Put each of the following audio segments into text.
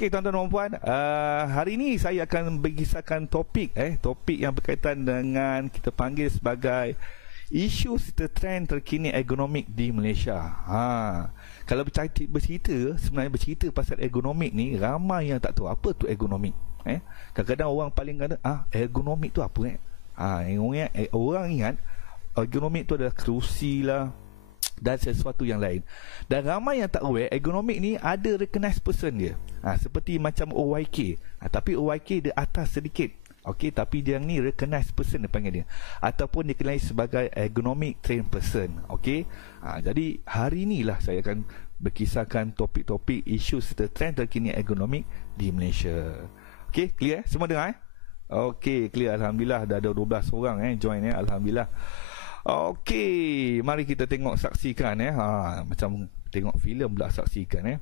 Okey tuan-tuan dan puan, hari ini saya akan berkisahkan topik yang berkaitan dengan kita panggil sebagai isu serta trend terkini ekonomik di Malaysia. Kalau sebenarnya bercerita pasal ekonomik ni, ramai yang tak tahu apa tu ekonomik. Kadang-kadang orang paling kata, ekonomik tu apa? Orang ingat ekonomik tu adalah kerusi lah dan sesuatu yang lain. Dan ramai yang tak aware ekonomik ni ada recognized person dia. Seperti macam OYK. Tapi OYK dia atas sedikit. Okey, tapi dia ni recognized person dia panggil dia. Ataupun dikenali sebagai economic trained person. Okey. Jadi hari inilah saya akan berkisahkan topik-topik isu serta trend terkini ekonomik di Malaysia. Okey, clear semua dengar Okey, clear, alhamdulillah dah ada 12 orang join alhamdulillah. Okey, mari kita tengok saksikan macam tengok filem pula saksikan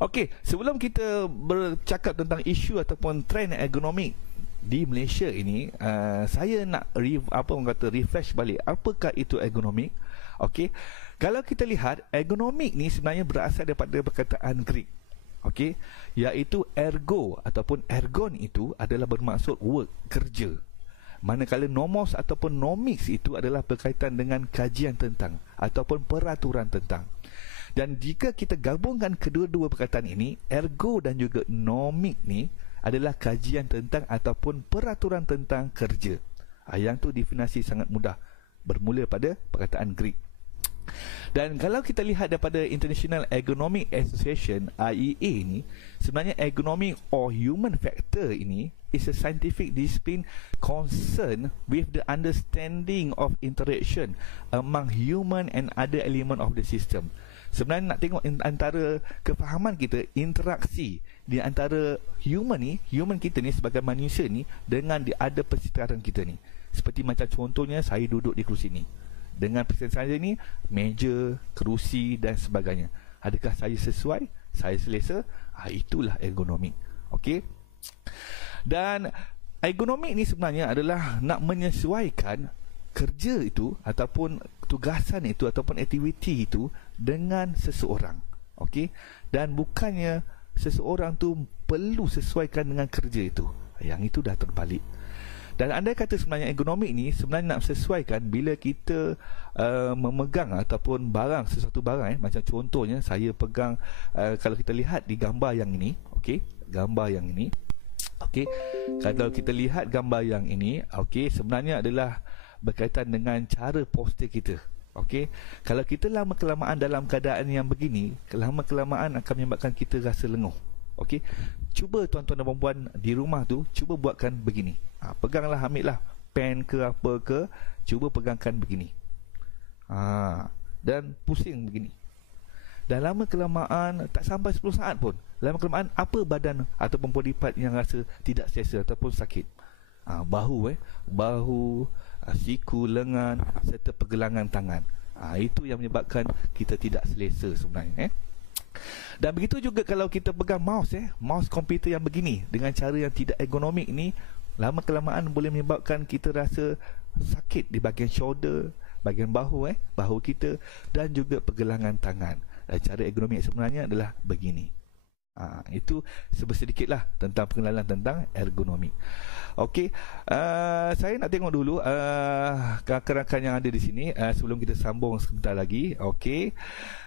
Okey, sebelum kita bercakap tentang isu ataupun trend ekonomi di Malaysia ini, saya nak refresh balik apakah itu ekonomi. Okey, kalau kita lihat ekonomi ni sebenarnya berasal daripada perkataan Greek. Okey, iaitu ergo ataupun ergon itu adalah bermaksud work, kerja. Manakala nomos ataupun nomics itu adalah berkaitan dengan kajian tentang ataupun peraturan tentang. Dan jika kita gabungkan kedua-dua perkataan ini, ergo dan juga nomik ni adalah kajian tentang ataupun peraturan tentang kerja. Yang tu definisi sangat mudah, bermula pada perkataan Greek. Dan kalau kita lihat daripada International Economic Association IEA ni, sebenarnya economic or human factor ini is a scientific discipline concerned with the understanding of interaction among human and other element of the system. Sebenarnya nak tengok antara kefahaman kita, interaksi di antara human kita ni sebagai manusia ni dengan di ada persekitaran kita ni. Seperti macam contohnya saya duduk di kerusi ni. Dengan persekitaran saya ni, meja, kerusi dan sebagainya. Adakah saya sesuai? Saya selesa? Itulah ergonomik. Okey. Dan ergonomik ni sebenarnya adalah nak menyesuaikan kerja itu ataupun tugasan itu ataupun aktiviti itu dengan seseorang. Okey, dan bukannya seseorang tu perlu sesuaikan dengan kerja itu. Yang itu dah terbalik. Dan andai kata sebenarnya ergonomik ni sebenarnya nak sesuaikan bila kita memegang ataupun sesuatu barang macam contohnya saya pegang, kalau kita lihat di gambar yang ini, okey, gambar yang ini. Okey, kalau kita lihat gambar yang ini, okey, sebenarnya adalah berkaitan dengan cara postur kita. Okey, kalau kita lama kelamaan dalam keadaan yang begini, lama kelamaan akan menyebabkan kita rasa lenguh. Okey, cuba tuan-tuan dan puan-puan di rumah tu cuba buatkan begini. Peganglah, ambillah pen ke apa ke, cuba pegangkan begini. Dan pusing begini. Dan lama kelamaan tak sampai 10 saat pun, lama kelamaan apa badan ataupun body part yang rasa tidak selesa ataupun sakit? Bahu bahu, siku, lengan serta pergelangan tangan. Itu yang menyebabkan kita tidak selesa sebenarnya. Dan begitu juga kalau kita pegang mouse mouse komputer yang begini dengan cara yang tidak ergonomik ni, lama kelamaan boleh menyebabkan kita rasa sakit di bahagian shoulder, bahagian bahu bahu kita dan juga pergelangan tangan. Cara ergonomik sebenarnya adalah begini. Itu sedikitlah tentang pengenalan tentang ergonomik. Okey, saya nak tengok dulu rakan-rakan yang ada di sini sebelum kita sambung sebentar lagi. Okey,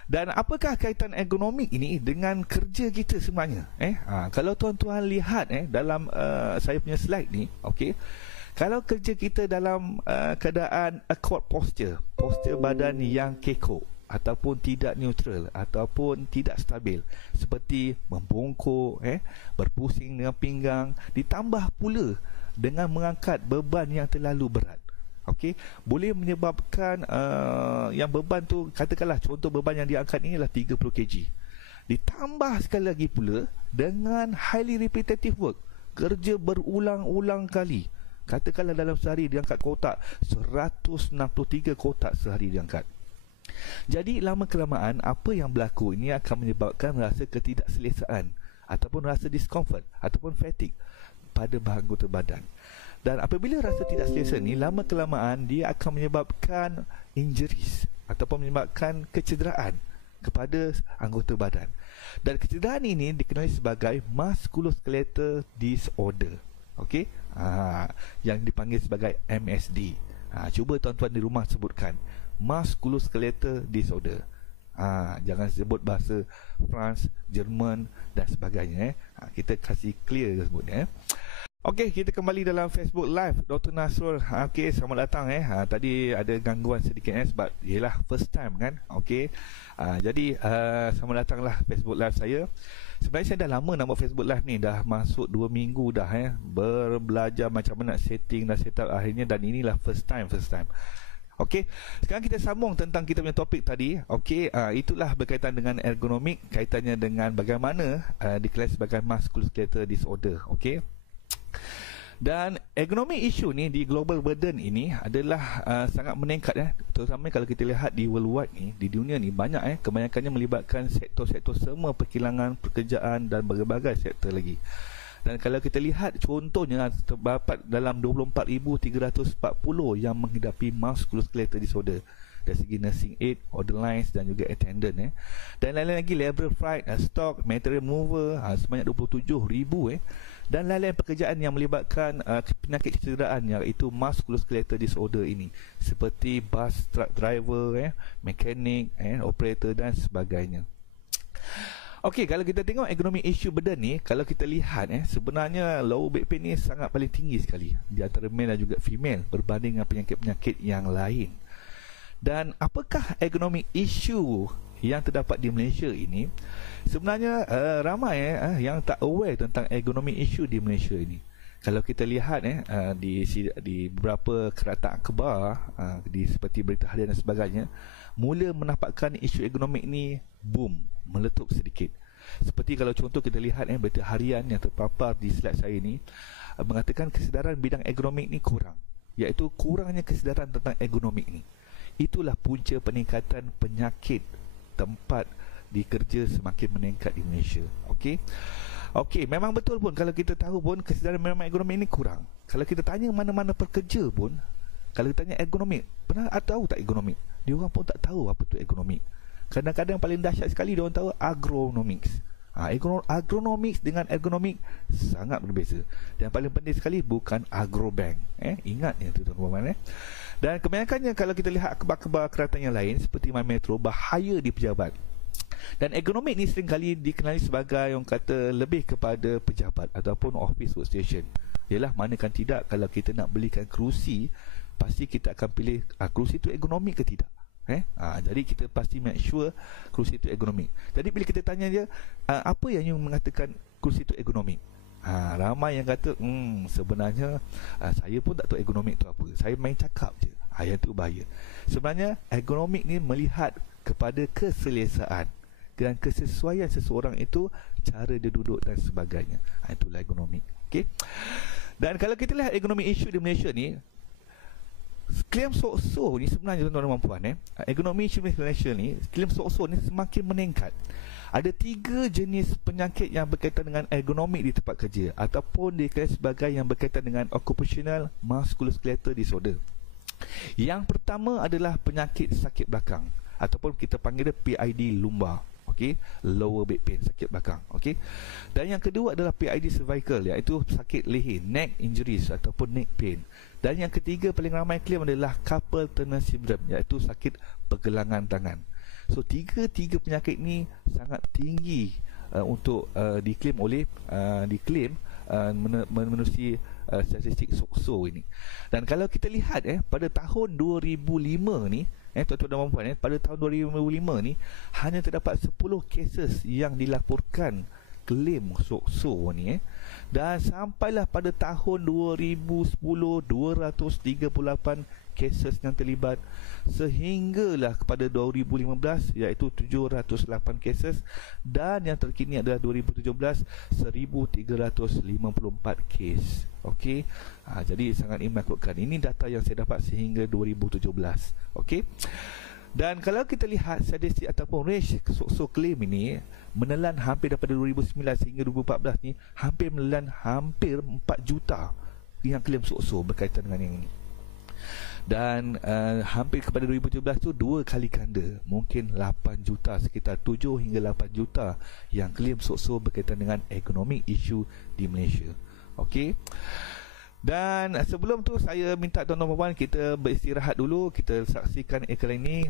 dan apakah kaitan ergonomik ini dengan kerja kita sebenarnya? Kalau tuan-tuan lihat dalam saya punya slide ni, okey, kalau kerja kita dalam keadaan awkward posture badan yang kekok ataupun tidak neutral ataupun tidak stabil, seperti membongkok, berpusing dengan pinggang, ditambah pula dengan mengangkat beban yang terlalu berat. Okey, boleh menyebabkan yang beban tu, katakanlah contoh beban yang diangkat ni adalah 30 kg. Ditambah sekali lagi pula dengan highly repetitive work, kerja berulang-ulang kali. Katakanlah dalam sehari diangkat kotak 163 kotak sehari diangkat. Jadi lama kelamaan apa yang berlaku ini akan menyebabkan rasa ketidakselesaan ataupun rasa discomfort ataupun fatigue pada anggota badan. Dan apabila rasa tidak selesa ni, lama kelamaan dia akan menyebabkan injuries ataupun menyebabkan kecederaan. kepada anggota badan. Dan kecederaan ini dikenali sebagai musculoskeletal disorder. Okey, yang dipanggil sebagai MSD. Cuba tuan-tuan di rumah sebutkan musculoskeletal disorder. Jangan sebut bahasa France, Jerman dan sebagainya. Kita kasih clear sebutnya. Okey, kita kembali dalam Facebook Live Dr. Nasrul. Okey, selamat datang tadi ada gangguan sedikit sebab yelah first time kan. Okey. Jadi selamat datanglah Facebook Live saya. Sebenarnya saya dah lama nak buat Facebook Live ni, dah masuk 2 minggu dah berbelajar macam mana nak setting dan setup akhirnya, dan inilah first time. Okey, sekarang kita sambung tentang kita punya topik tadi. Okey, itulah berkaitan dengan ergonomik, kaitannya dengan bagaimana dikenali sebagai musculoskeletal disorder. Okey. Dan ergonomic issue ni di global burden ini adalah sangat meningkat terutama kalau kita lihat di worldwide ni, di dunia ni banyak kebanyakannya melibatkan sektor-sektor semua perkilangan, pekerjaan dan berbagai sektor lagi. Dan kalau kita lihat contohnya terdapat dalam 24,340 yang menghidapi musculoskeletal disorder dari segi nursing aid, order lines dan juga attendant dan lain-lain lagi, labor freight, stock, material mover sebanyak 27,000 dan lain-lain pekerjaan yang melibatkan penyakit kecederaan iaitu musculoskeletal disorder ini, seperti bus truck driver, mekanik, operator dan sebagainya. Okey, kalau kita tengok ergonomic issue badan ni, kalau kita lihat sebenarnya lower back pain ni sangat paling tinggi sekali di antara male dan juga female berbanding dengan penyakit-penyakit yang lain. Dan apakah ergonomic issue yang terdapat di Malaysia ini? Sebenarnya ramai yang tak aware tentang ergonomic issue di Malaysia ini. Kalau kita lihat di beberapa kereta akhbar seperti Berita Harian dan sebagainya, mula menampakkan isu ergonomik ni boom, meletup sedikit. Seperti kalau contoh kita lihat Berita Harian yang terpapar di slide saya ni mengatakan kesedaran bidang ergonomik ni kurang, iaitu kurangnya kesedaran tentang ergonomik ni. Itulah punca peningkatan penyakit tempat dikerja semakin meningkat di Malaysia. Okey, memang betul pun kalau kita tahu pun kesedaran memang ergonomik ni kurang. Kalau kita tanya mana-mana pekerja pun, kalau kita tanya ergonomik, pernah tahu tak ergonomik? Dia orang pun tak tahu apa tu ergonomik. Kadang-kadang paling dahsyat sekali dia orang tahu agronomics. Agronomics dengan ergonomik sangat berbeza. Dan paling penting sekali bukan agrobank. Ingat ya tuan-tuan. Dan kebanyakannya kalau kita lihat akhbar-akhbar kereta yang lain seperti My Metro, bahaya di pejabat. Dan ergonomik ni seringkali dikenali sebagai orang kata lebih kepada pejabat ataupun office workstation. Yalah, manakan tidak kalau kita nak belikan kerusi, pasti kita akan pilih kerusi itu ergonomik ke tidak. Jadi kita pasti make sure kerusi itu ergonomik. Jadi bila kita tanya dia, apa yang you mengatakan kerusi itu ergonomik? Ramai yang kata sebenarnya saya pun tak tahu ergonomik tu apa, saya main cakap je. Yang tu bahaya. Sebenarnya ergonomik ni melihat kepada keselesaan dan kesesuaian seseorang itu, cara dia duduk dan sebagainya. Itulah ergonomik. Okey. Dan kalau kita lihat ergonomik issue di Malaysia ni, klaim sok-sok ni sebenarnya tuan-tuan dan puan, ergonomi issue di Malaysia ni, klaim sok-sok ni semakin meningkat. Ada 3 jenis penyakit yang berkaitan dengan ergonomik di tempat kerja ataupun dikenali sebagai yang berkaitan dengan occupational musculoskeletal disorder. Yang pertama adalah penyakit sakit belakang ataupun kita panggil dia PID lumbar. Lower back pain, sakit belakang. Dan yang kedua adalah PID cervical, iaitu sakit leher, neck injuries ataupun neck pain. Dan yang ketiga paling ramai klaim adalah carpal tunnel syndrome, iaitu sakit pergelangan tangan. So tiga penyakit ni sangat tinggi untuk diklaim menerusi statistik SOCSO ini. Dan kalau kita lihat pada tahun 2005 ni, tuan-tuan dan puan, pada tahun 2005 ni hanya terdapat 10 cases yang dilaporkan klaim SOCSO ni dan sampailah pada tahun 2010 238 cases yang terlibat, sehinggalah kepada 2015 iaitu 708 cases, dan yang terkini adalah 2017 1354 kes. Jadi sangat menakutkan. Ini data yang saya dapat sehingga 2017. Dan kalau kita lihat statistik ataupun range SOCSO claim ini menelan hampir daripada 2009 sehingga 2014 ni, hampir 4 juta yang claim SOCSO berkaitan dengan yang ini. Dan hampir kepada 2017 tu 2 kali ganda, mungkin 8 juta, sekitar 7 hingga 8 juta yang claim SOCSO berkaitan dengan economic issue di Malaysia. Okey. Dan sebelum tu saya minta tuan-tuan dan puan kita beristirahat dulu, kita saksikan iklan ini.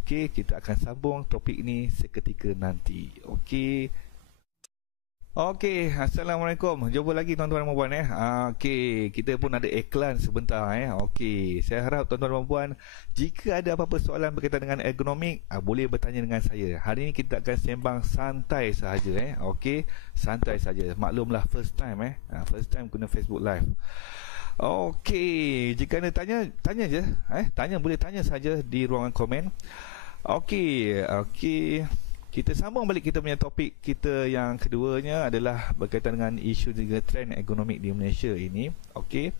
Okey, kita akan sambung topik ini seketika nanti. Okey. Okey, Assalamualaikum. Jumpa lagi tuan-tuan dan puan. Okey, kita pun ada iklan sebentar. Okey, saya harap tuan-tuan dan puan, jika ada apa-apa soalan berkaitan dengan ergonomik, boleh bertanya dengan saya. Hari ini kita akan sembang santai sahaja. Okey, santai saja. Maklumlah first time first time guna Facebook Live. Okey, jika anda tanya je. Boleh tanya saja di ruangan komen. Okey. Kita sambung balik kita punya topik kita yang keduanya adalah berkaitan dengan isu juga trend ekonomik di Malaysia ini. Okey.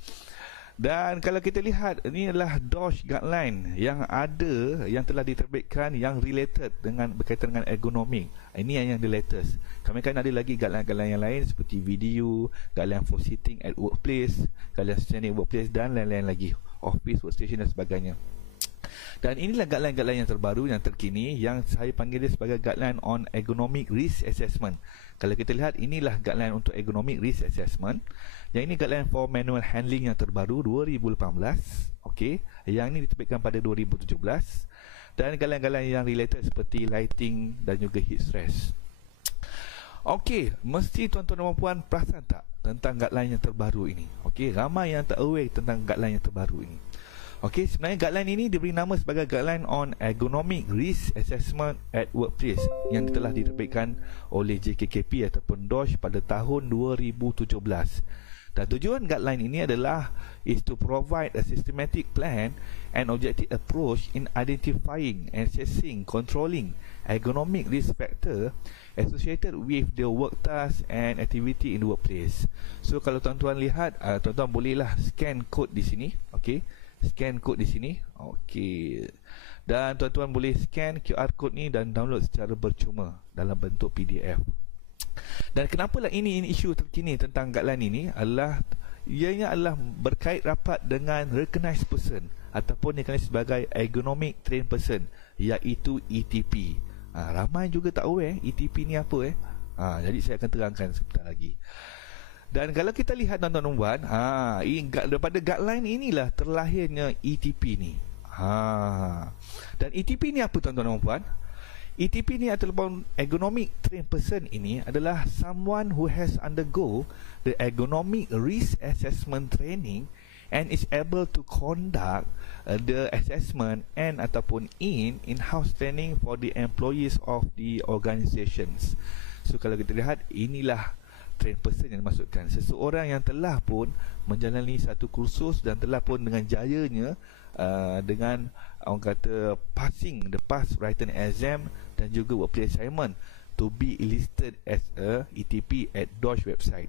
Dan kalau kita lihat, ini adalah DOSH guideline yang ada, yang telah diterbitkan, yang related dengan berkaitan dengan ergonomik. Ini yang the latest. Kami kan ada lagi guideline-guideline yang lain seperti video, guideline for sitting at workplace, guideline standing workplace dan lain-lain lagi, office, workstation dan sebagainya. Dan inilah guideline-guideline yang terbaru, yang terkini, yang saya panggil dia sebagai guideline on ergonomic risk assessment. Kalau kita lihat, inilah guideline untuk ergonomic risk assessment. Yang ini guideline for manual handling yang terbaru 2018. Okey, yang ini diterbitkan pada 2017. Dan guideline-guideline yang related seperti lighting dan juga heat stress. Okey, mesti tuan-tuan dan puan perasan tak tentang guideline yang terbaru ini? Okey, ramai yang tak aware tentang guideline yang terbaru ini. Okey, sebenarnya guideline ini diberi nama sebagai Guideline on Ergonomic Risk Assessment at Workplace yang telah diterbitkan oleh JKKP ataupun DOSH pada tahun 2017. Dan tujuan guideline ini adalah is to provide a systematic plan and objective approach in identifying, assessing, controlling ergonomic risk factor associated with the work task and activity in the workplace. So kalau tuan-tuan lihat, tuan-tuan bolehlah scan code di sini. Okey, scan code di sini. Okey. Dan tuan-tuan boleh scan QR code ni dan download secara percuma dalam bentuk PDF. Dan kenapalah ini isu terkini tentang guideline ini adalah ianya adalah berkait rapat dengan recognized person ataupun dikenali sebagai ergonomic trained person, iaitu ETP. Ramai juga tak tahu ETP ni apa jadi saya akan terangkan sebentar lagi. Dan kalau kita lihat tuan-tuan dan puan, daripada guideline inilah terlahirnya ETP ni. Dan ETP ni apa tuan-tuan dan puan? ETP ni ataupun ergonomic trained person ini adalah someone who has undergo the ergonomic risk assessment training and is able to conduct the assessment and ataupun in-house training for the employees of the organizations. So kalau kita lihat, inilah trained person yang dimaksudkan, seseorang yang telah pun menjalani satu kursus dan telah pun dengan jayanya dengan orang kata passing the pass written exam dan juga workplace assignment to be listed as a ETP at DOSH website.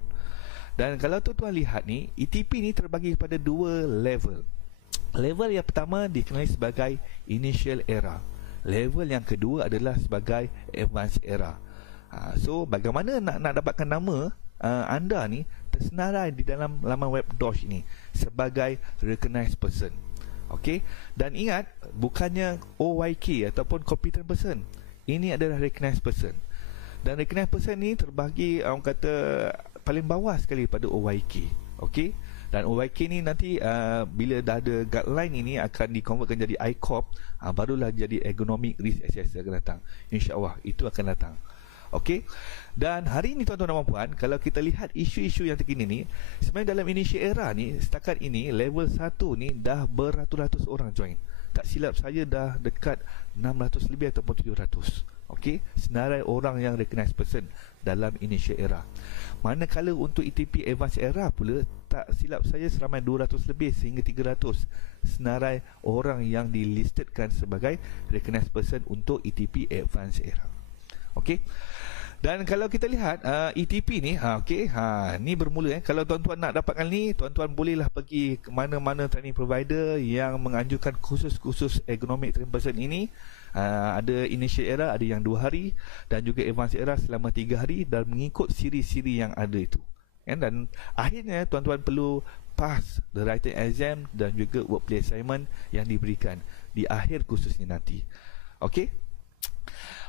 Dan kalau tuan-tuan lihat ni, ETP ni terbagi kepada dua level. Level yang pertama dikenali sebagai initial era. Level yang kedua adalah sebagai advanced era. So bagaimana nak dapatkan nama anda ni tersenarai di dalam laman web DOSH ini sebagai recognized person. Okey, dan ingat, bukannya OYK ataupun competent person. Ini adalah recognized person. Dan recognized person ni terbagi orang kata paling bawah sekali pada OYK. Okey, dan OYK ni nanti bila dah ada guideline ini akan dikonvertkan jadi ICOP, barulah jadi ergonomic risk assessor akan datang. InsyaAllah itu akan datang. Okey. Dan hari ini tuan-tuan dan puan, kalau kita lihat isu-isu yang terkini ni, sebenarnya dalam initial era ni, setakat ini level 1 ni dah beratus-ratus orang join. Tak silap saya dah dekat 600 lebih ataupun 700. Okey, senarai orang yang recognized person dalam initial era. Manakala untuk ETP advanced era pula, tak silap saya seramai 200 lebih sehingga 300 senarai orang yang dilistedkan sebagai recognized person untuk ETP advanced era. Okey. Dan kalau kita lihat ETP ni, ni bermula kalau tuan-tuan nak dapatkan ni, tuan-tuan bolehlah pergi ke mana-mana training provider yang menganjurkan khusus-khusus ergonomic training person ini. Ada initial era, ada yang 2 hari, dan juga advanced era selama 3 hari, dan mengikut siri-siri yang ada itu. Dan akhirnya tuan-tuan perlu pass the written exam dan juga workplace assignment yang diberikan di akhir kursusnya nanti. Okey.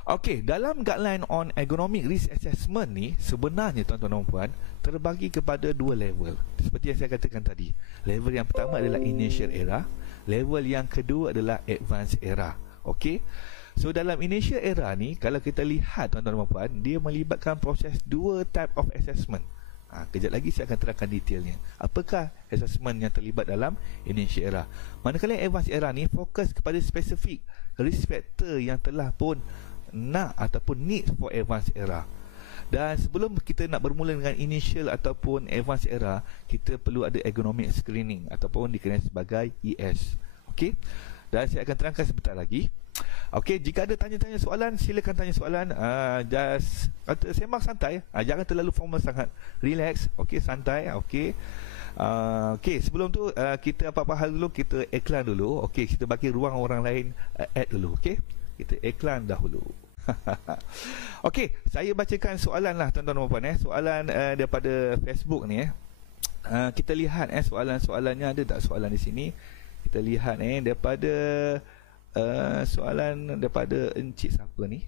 Okey, dalam guideline on economic risk assessment ni sebenarnya tuan-tuan dan puan terbagi kepada dua level. Seperti yang saya katakan tadi. Level yang pertama adalah initial era, level yang kedua adalah advanced era. Okey. So dalam initial era ni kalau kita lihat tuan-tuan dan puan, dia melibatkan proses dua type of assessment. Kejap lagi saya akan terangkan detailnya. Apakah assessment yang terlibat dalam initial era? Manakala advanced era ni fokus kepada spesifik risk factor yang telah pun nak ataupun need for advanced era. Dan sebelum kita nak bermula dengan initial ataupun advanced era, kita perlu ada economic screening ataupun dikenali sebagai ES. Okey. Dan saya akan terangkan sebentar lagi. Okey, jika ada tanya-tanya soalan, silakan tanya soalan. Just kata sembang santai, jangan terlalu formal sangat. Relax, okey, santai, okey. Okey, sebelum tu kita apa-apa hal dulu, kita iklan dulu. Okey, kita bagi ruang orang lain add dulu, okey. Kita iklan dahulu. Okey, saya bacakan soalan lah tuan-tuan dan puan soalan daripada Facebook ni kita lihat soalan-soalannya, ada tak soalan di sini? Kita lihat daripada soalan daripada Encik siapa ni?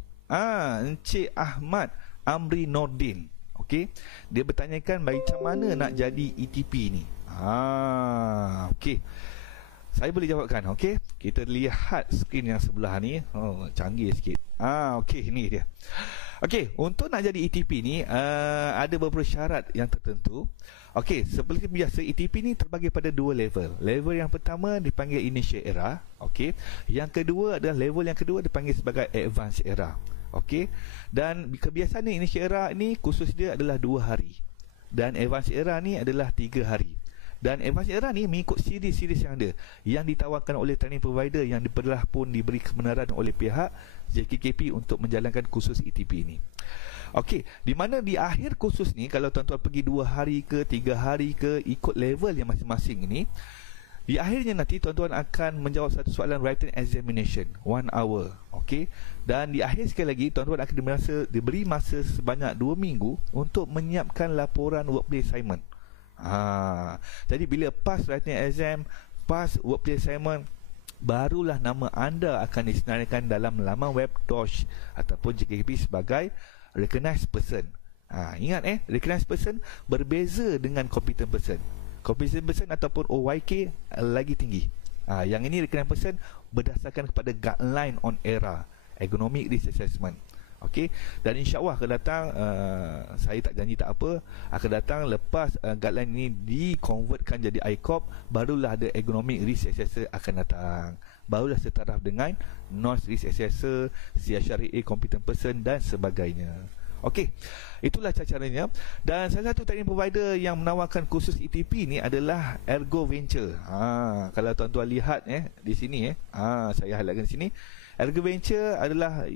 Encik Ahmad Amri Nordin. Okey, dia bertanyakan macam mana nak jadi ETP ni. Okey, saya boleh jawabkan. Okey, kita lihat skrin yang sebelah ni. Canggih sikit. Okey, ni dia. Okey, untuk nak jadi ETP ni ada beberapa syarat yang tertentu. Okey, seperti biasa ETP ni terbagi pada dua level. Level yang pertama dipanggil initial era. Okey, yang kedua adalah level yang kedua dipanggil sebagai advanced era. Okey, dan kebiasaan initial era ni kursus dia adalah 2 hari dan advanced era ni adalah 3 hari. Dan advanced era ni mengikut siri-siri yang ada, yang ditawarkan oleh training provider yang telah pun diberi kebenaran oleh pihak JKKP untuk menjalankan kursus ETP ini. Okey, di mana di akhir kursus ni, kalau tuan-tuan pergi 2 hari ke 3 hari ke, ikut level yang masing-masing ini, di akhirnya nanti tuan-tuan akan menjawab satu soalan written examination 1 hour. Okey, dan di akhir sekali lagi tuan-tuan akan diberi masa sebanyak 2 minggu untuk menyiapkan laporan workplace assignment. Jadi bila pass writing exam, pass workplace assignment, barulah nama anda akan disenaraikan dalam laman web DOSH ataupun JKP sebagai recognized person. Ingat recognized person berbeza dengan competent person. Competent person ataupun OYK lagi tinggi. Yang ini recognized person berdasarkan kepada guideline on era economic risk assessment. Okey, dan insya-Allah akan datang, saya tak janji tak apa, akan datang lepas guideline ini dikonvertkan jadi ICOP, barulah ada economic risk assessor akan datang. Barulah setaraf dengan NOS risk assessor, CSRA competent person dan sebagainya. Okey, itulah caranya. Dan salah satu training provider yang menawarkan kursus ETP ni adalah Ergo Venture. Kalau tuan-tuan lihat di sini saya highlightkan di sini. Ergo Venture adalah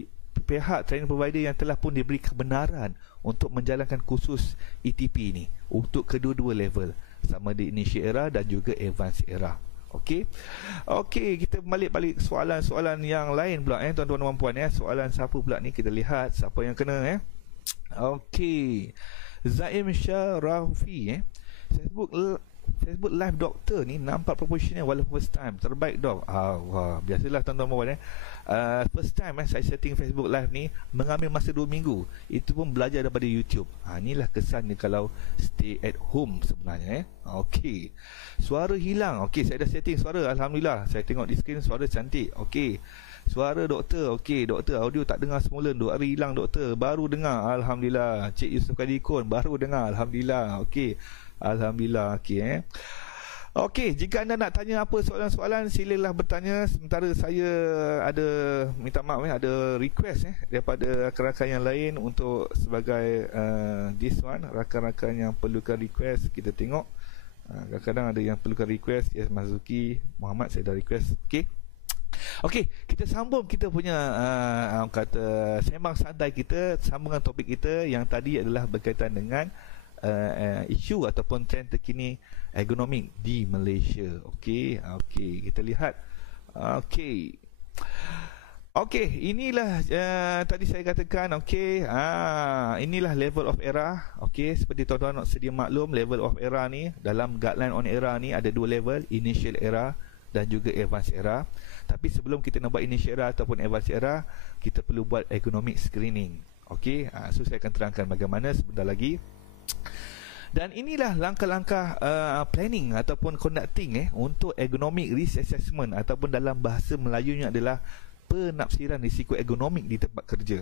pihak training provider yang telah pun diberi kebenaran untuk menjalankan kursus ETP ini untuk kedua-dua level, sama di initial era dan juga advanced era. Okey. Okey, kita balik soalan-soalan yang lain pula tuan-tuan dan puan soalan siapa pula ni, kita lihat siapa yang kena Okey. Zaim Syarafi Facebook live doktor ni nampak proportional walaupun first time. Terbaik dok. Wah, biasalah tuan-tuan first time saya setting Facebook live ni mengambil masa 2 minggu. Itu pun belajar daripada YouTube. Inilah kesannya kalau stay at home sebenarnya Okey. Suara hilang. Okey, saya dah setting suara, alhamdulillah. Saya tengok di skrin suara cantik. Okey. Suara doktor. Okey, doktor audio tak dengar semula 2 hari hilang doktor. Baru dengar, alhamdulillah. Cik Yusof Kadikun baru dengar, alhamdulillah. Okey. Alhamdulillah. Okey Okey, jika anda nak tanya apa soalan-soalan, silalah bertanya. Sementara saya ada minta maaf ada request daripada rakan-rakan yang lain untuk sebagai this one, rakan-rakan yang perlukan request. Kita tengok kadang-kadang ada yang perlukan request. Yes, Mazuki Muhammad, saya dah request. Okey. Okey, kita sambung kita punya kata sembang santai kita, sambungan topik kita yang tadi adalah berkaitan dengan isu ataupun trend terkini ekonomi di Malaysia. Okey, kita lihat. Okey, inilah tadi saya katakan, okey, inilah level of error. Okey, seperti tuan-tuan sedia maklum, level of error ni dalam guideline on error ni ada dua level, initial error dan juga advanced error. Tapi sebelum kita nak buat initial error ataupun advanced error, kita perlu buat economic screening. Okey, so saya akan terangkan bagaimana sebentar lagi. Dan inilah langkah-langkah planning ataupun conducting untuk economic risk assessment, ataupun dalam bahasa Melayunya adalah penafsiran risiko ekonomik di tempat kerja.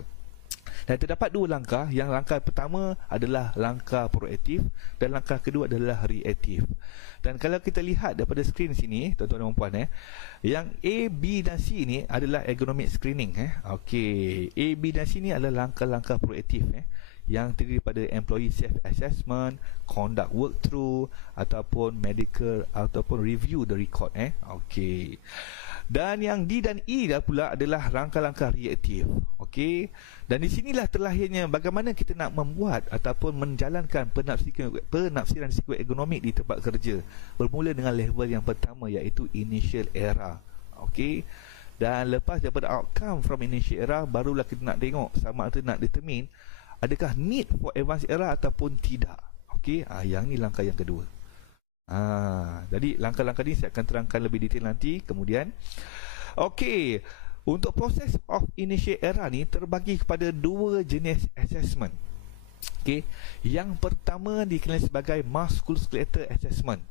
Dan terdapat dua langkah. Yang langkah pertama adalah langkah proaktif dan langkah kedua adalah reaktif. Dan kalau kita lihat daripada skrin sini, tuan-tuan dan puan, yang A, B dan C ni adalah economic screening. Okey, A, B dan C ni adalah langkah-langkah proaktif yang terdiri daripada employee self assessment, conduct work through ataupun medical ataupun review the record. Okey. Dan yang D dan E dah pula adalah langkah-langkah reaktif. Okey. Dan di sinilah terlahirnya bagaimana kita nak membuat ataupun menjalankan penafsiran risiko ekonomik di tempat kerja. Bermula dengan level yang pertama, iaitu initial error. Okey. Dan lepas daripada outcome from initial error, barulah kita nak tengok sama ada nak determine adakah need for advanced error ataupun tidak. Okey, yang ni langkah yang kedua. Jadi langkah-langkah ni saya akan terangkan lebih detail nanti kemudian. Okey, untuk proses of initial error ni terbagi kepada dua jenis assessment. Okey, yang pertama dikenali sebagai musculoskeletal assessment.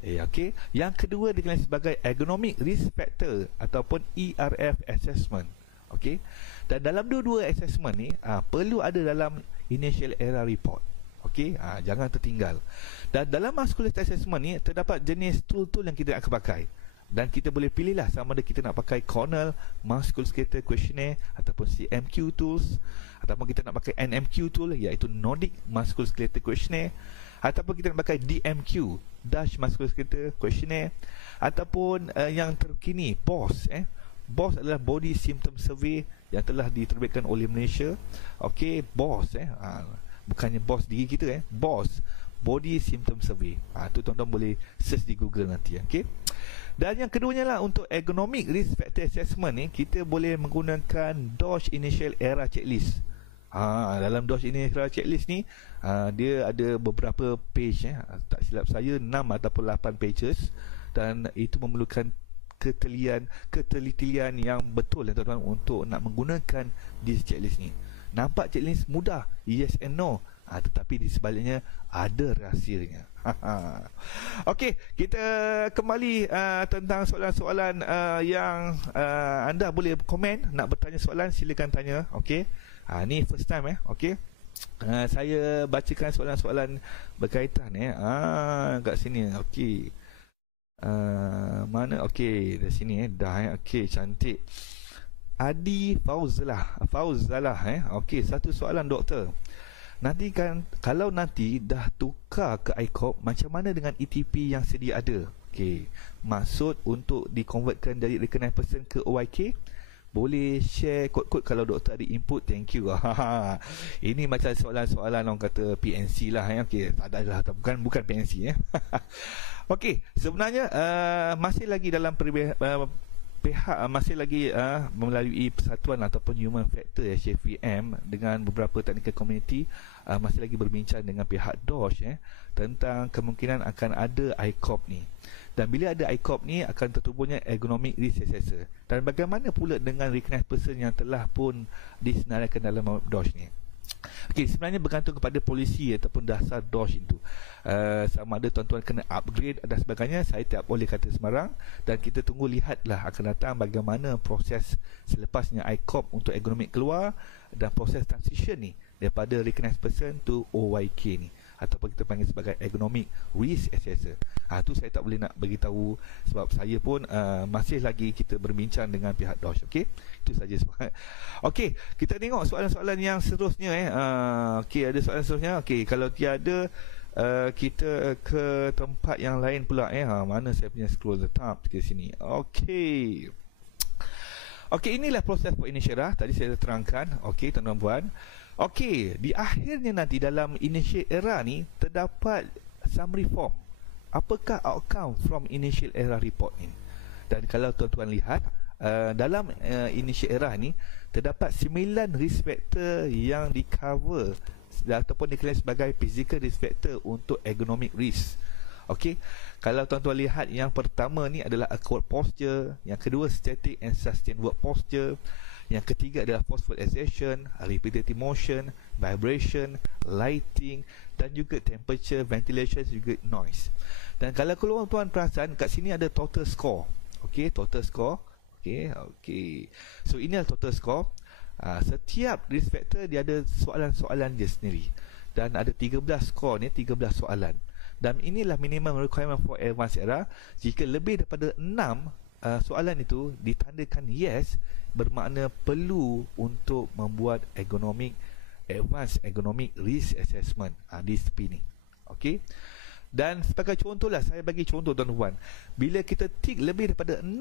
Okey, yang kedua dikenali sebagai economic risk factor ataupun ERF assessment. Okey, dan dalam dua-dua assessment ni perlu ada dalam initial error report. Okey, jangan tertinggal. Dan dalam musculoskeletal assessment ni terdapat jenis tool-tool yang kita akan pakai. Dan kita boleh pilihlah sama ada kita nak pakai Cornell Musculoskeletal Questionnaire ataupun CMQ tools, ataupun kita nak pakai NMQ tool iaitu Nordic Musculoskeletal Questionnaire, ataupun kita nak pakai DMQ Dutch Musculoskeletal Questionnaire, ataupun yang terkini BOS. BOS adalah Body Symptom Survey yang telah diterbitkan oleh Malaysia. Okey, BOS bukannya bos diri kita, BOS, Body Symptom Survey. Tu tuan-tuan boleh search di Google nanti. Okey. Dan yang keduanya lah, untuk economic risk factor assessment ni kita boleh menggunakan DOSH Initial Error Checklist. Dalam DOSH Initial Error Checklist ni dia ada beberapa page, tak silap saya 6 ataupun 8 pages, dan itu memerlukan ketelitian yang betul tuan-tuan untuk nak menggunakan this checklist ni. Nampak checklist mudah, yes and no, tetapi di sebaliknya ada rahsianya. Okey, kita kembali tentang soalan-soalan yang anda boleh komen, nak bertanya soalan silakan tanya. Okey, ni first time okey. Saya bacakan soalan-soalan berkaitan kat sini. Okey, mana? Okey, dari sini dah okey, cantik. Adi Fauzalah, okey, satu soalan doktor. Nanti kan kalau nanti dah tukar ke ICOP, macam mana dengan ETP yang sedia ada? Okey, maksud untuk dikonvertkan dari recognized person ke OYK? Boleh share kod-kod kalau doktor ada input, thank you. Ini macam soalan-soalan orang kata PNC lah. Okey, tak adalah, bukan PNC. Okey, sebenarnya masih lagi dalam pihak masih lagi melalui persatuan ataupun human factor HFVM dengan beberapa technical community masih lagi berbincang dengan pihak DOSH tentang kemungkinan akan ada ICOP ni. Dan bila ada ICOP ni akan tertubuhnya economic risk assessor. Dan bagaimana pula dengan recognized person yang telah pun disenaraikan dalam DOSH ni? Okey, sebenarnya bergantung kepada polisi ataupun dasar DOSH itu. Sama ada tuan-tuan kena upgrade dan sebagainya, saya tak boleh kata sembarang. Dan kita tunggu lihatlah akan datang bagaimana proses selepasnya ICOP untuk economic keluar dan proses transition ni daripada recognized person to OYK ni, ataupun kita panggil sebagai economic risk assessor. Tu saya tak boleh nak beritahu sebab saya pun masih lagi kita berbincang dengan pihak DOSH. Okey, itu saja. Okey, kita tengok soalan-soalan yang seterusnya. Okey, ada soalan seterusnya. Okey, kalau tiada kita ke tempat yang lain pula. Mana saya punya scroll tetap ke sini. Okey. Okey, inilah proses for initial error tadi saya terangkan. Okey, tuan-tuan puan. Okey, di akhirnya nanti dalam initial error ni terdapat summary form. Apakah outcome from initial error report ni? Dan kalau tuan-tuan lihat, dalam initial era ni terdapat 9 risk factor yang di cover ataupun dikenali sebagai physical risk factor untuk ergonomic risk. Okey, kalau tuan-tuan lihat, yang pertama ni adalah awkward posture, yang kedua static and sustained work posture, yang ketiga adalah forceful exertion, repetitive motion, vibration, lighting dan juga temperature, ventilation, juga noise. Dan kalau tuan-tuan perasan, kat sini ada total score. Okey, total score. Okey. So ini adalah total score. Setiap risk factor dia ada soalan-soalan dia sendiri. Dan ada 13 score ni, 13 soalan. Dan inilah minimum requirement for advanced era. Jika lebih daripada 6 soalan itu ditandakan yes, bermakna perlu untuk membuat advanced ergonomic risk assessment di tepi ni. Okey. Dan sebagai contohlah, saya bagi contoh tuan-tuan. Bila kita tick lebih daripada 6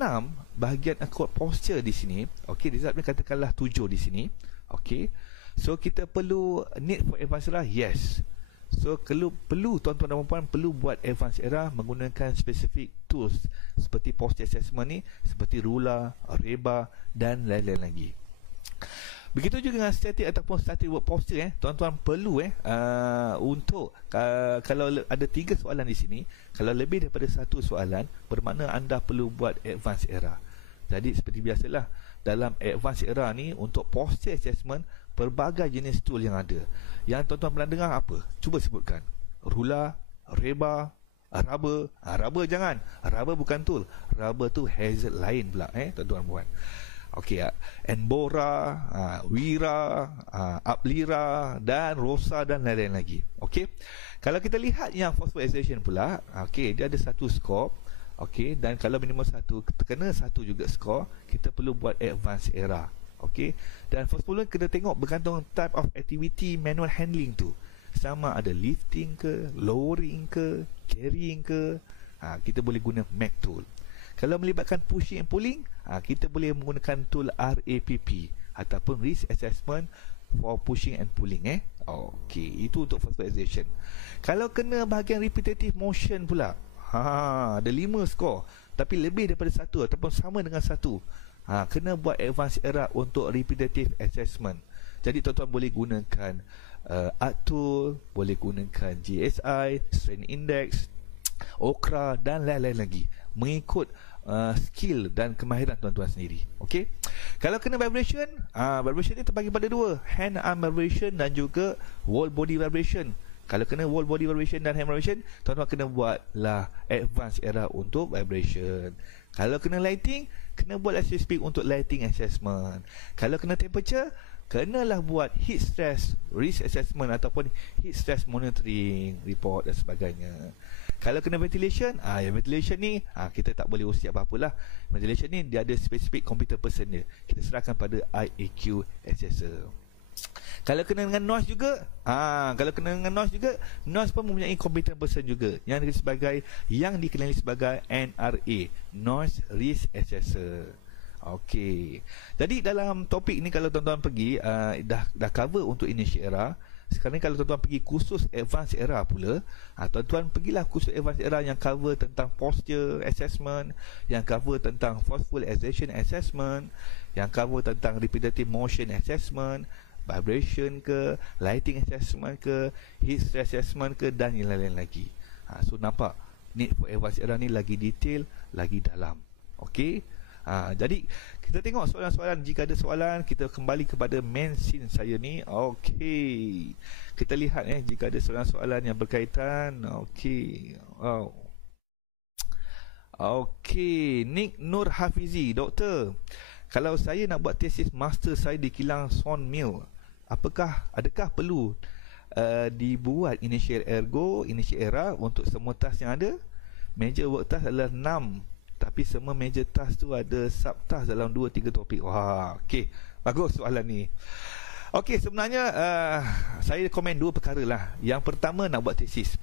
bahagian awkward posture di sini, okey, result ni katakanlah 7 di sini. Okey. So kita perlu need for advanced era, yes. So perlu tuan-tuan dan puan perlu buat advanced era menggunakan specific tools seperti posture assessment ni, seperti ruler, reba dan lain-lain lagi. Begitu juga dengan static ataupun static work posture, tuan-tuan perlu untuk kalau ada 3 soalan di sini, kalau lebih daripada 1 soalan, bermakna anda perlu buat advanced era. Jadi seperti biasalah, dalam advanced era ni untuk posture assessment, pelbagai jenis tool yang ada. Yang tuan-tuan pernah dengar apa? Cuba sebutkan. Ruler, reba, rubber. Rubber jangan. Rubber bukan tool. Rubber tu hazard lain pula, tuan-tuan buat. Okey, Enbora, Wira, Uplira dan Rosa dan lain-lain lagi. Okey. Kalau kita lihat yang forceful exertion pula, okey, dia ada 1 score. Okey, dan kalau minimum 1 terkena 1 juga score, kita perlu buat advanced era. Okey, dan forceful kena tengok bergantung type of activity manual handling tu. Sama ada lifting ke, lowering ke, carrying ke, kita boleh guna Mac tool. Kalau melibatkan pushing and pulling, kita boleh menggunakan tool RAPP ataupun risk assessment for pushing and pulling. Okey, itu untuk forceful exertion. Kalau kena bahagian repetitive motion pula, ada 5 skor tapi lebih daripada 1 ataupun sama dengan 1, kena buat advanced era untuk repetitive assessment. Jadi tuan-tuan boleh gunakan ART tool, boleh gunakan GSI, Strength Index, Okra dan lain-lain lagi, mengikut skill dan kemahiran tuan-tuan sendiri. Okey. Kalau kena vibration, vibration ni terbagi pada 2, hand arm vibration dan juga whole body vibration. Kalau kena whole body vibration dan hand vibration, tuan-tuan kena buatlah advanced era untuk vibration. Kalau kena lighting, kena buat as we speak untuk lighting assessment. Kalau kena temperature, kenalah buat heat stress risk assessment ataupun heat stress monitoring report dan sebagainya. Kalau kena ventilation, ventilation ni kita tak boleh usia apa-apalah. Ventilation ni dia ada specific computer person dia. Kita serahkan pada IAQ assessor. Kalau kena dengan noise juga, noise pun mempunyai competent person juga yang dikenali sebagai NRA, Noise Risk Assessor. Okey. Jadi dalam topik ni kalau tuan-tuan pergi dah cover untuk initial era. Sekarang ni kalau tuan-tuan pergi kursus advanced era pula, tuan-tuan pergilah kursus advanced era yang cover tentang posture assessment, yang cover tentang forceful exertion assessment, yang cover tentang repetitive motion assessment, vibration ke, lighting assessment ke, heat stress assessment ke dan yang lain-lain lagi. So nampak need for advanced era ni lagi detail, lagi dalam. Okey. Jadi kita tengok soalan-soalan. Jika ada soalan, kita kembali kepada main scene saya ni. Okey. Kita lihat jika ada soalan-soalan yang berkaitan. Okey. Okey, Nick Nur Hafizi, doktor. Kalau saya nak buat tesis master saya di kilang Son Mill, adakah perlu dibuat initial era untuk semua task yang ada? Major work task adalah 6, tapi semua major task tu ada sub task dalam 2-3 topik. Wah, okey, bagus soalan ni. Okey, sebenarnya saya komen 2 perkara lah. Yang pertama, nak buat tesis.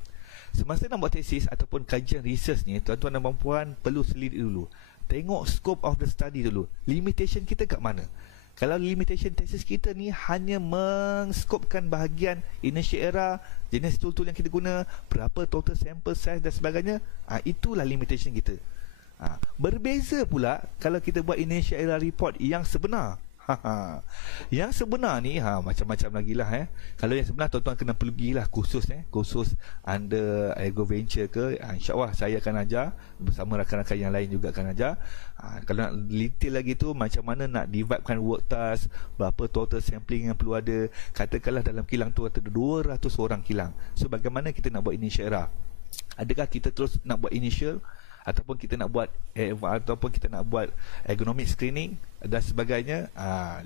Semasa nak buat tesis ataupun kajian research ni, tuan-tuan dan puan perlu selidik dulu. Tengok scope of the study dulu. Limitation kita kat mana? Kalau limitation tesis kita ni hanya mengskopkan bahagian initial era, jenis tool-tool yang kita guna, berapa total sample size dan sebagainya, itulah limitation kita. Berbeza pula kalau kita buat initial error report yang sebenar. Yang sebenar ni macam-macam lagi lah. Kalau yang sebenar tuan-tuan kena pergilah kursus under Ego Venture ke, insyaAllah saya akan ajar bersama rakan-rakan yang lain juga akan ajar. Kalau nak detail lagi tu, macam mana nak dividekan work task, berapa total sampling yang perlu ada. Katakanlah dalam kilang tu ada 200 orang kilang, so bagaimana kita nak buat initial error? Adakah kita terus nak buat initial, ataupun kita nak buat ergonomic screening dan sebagainya.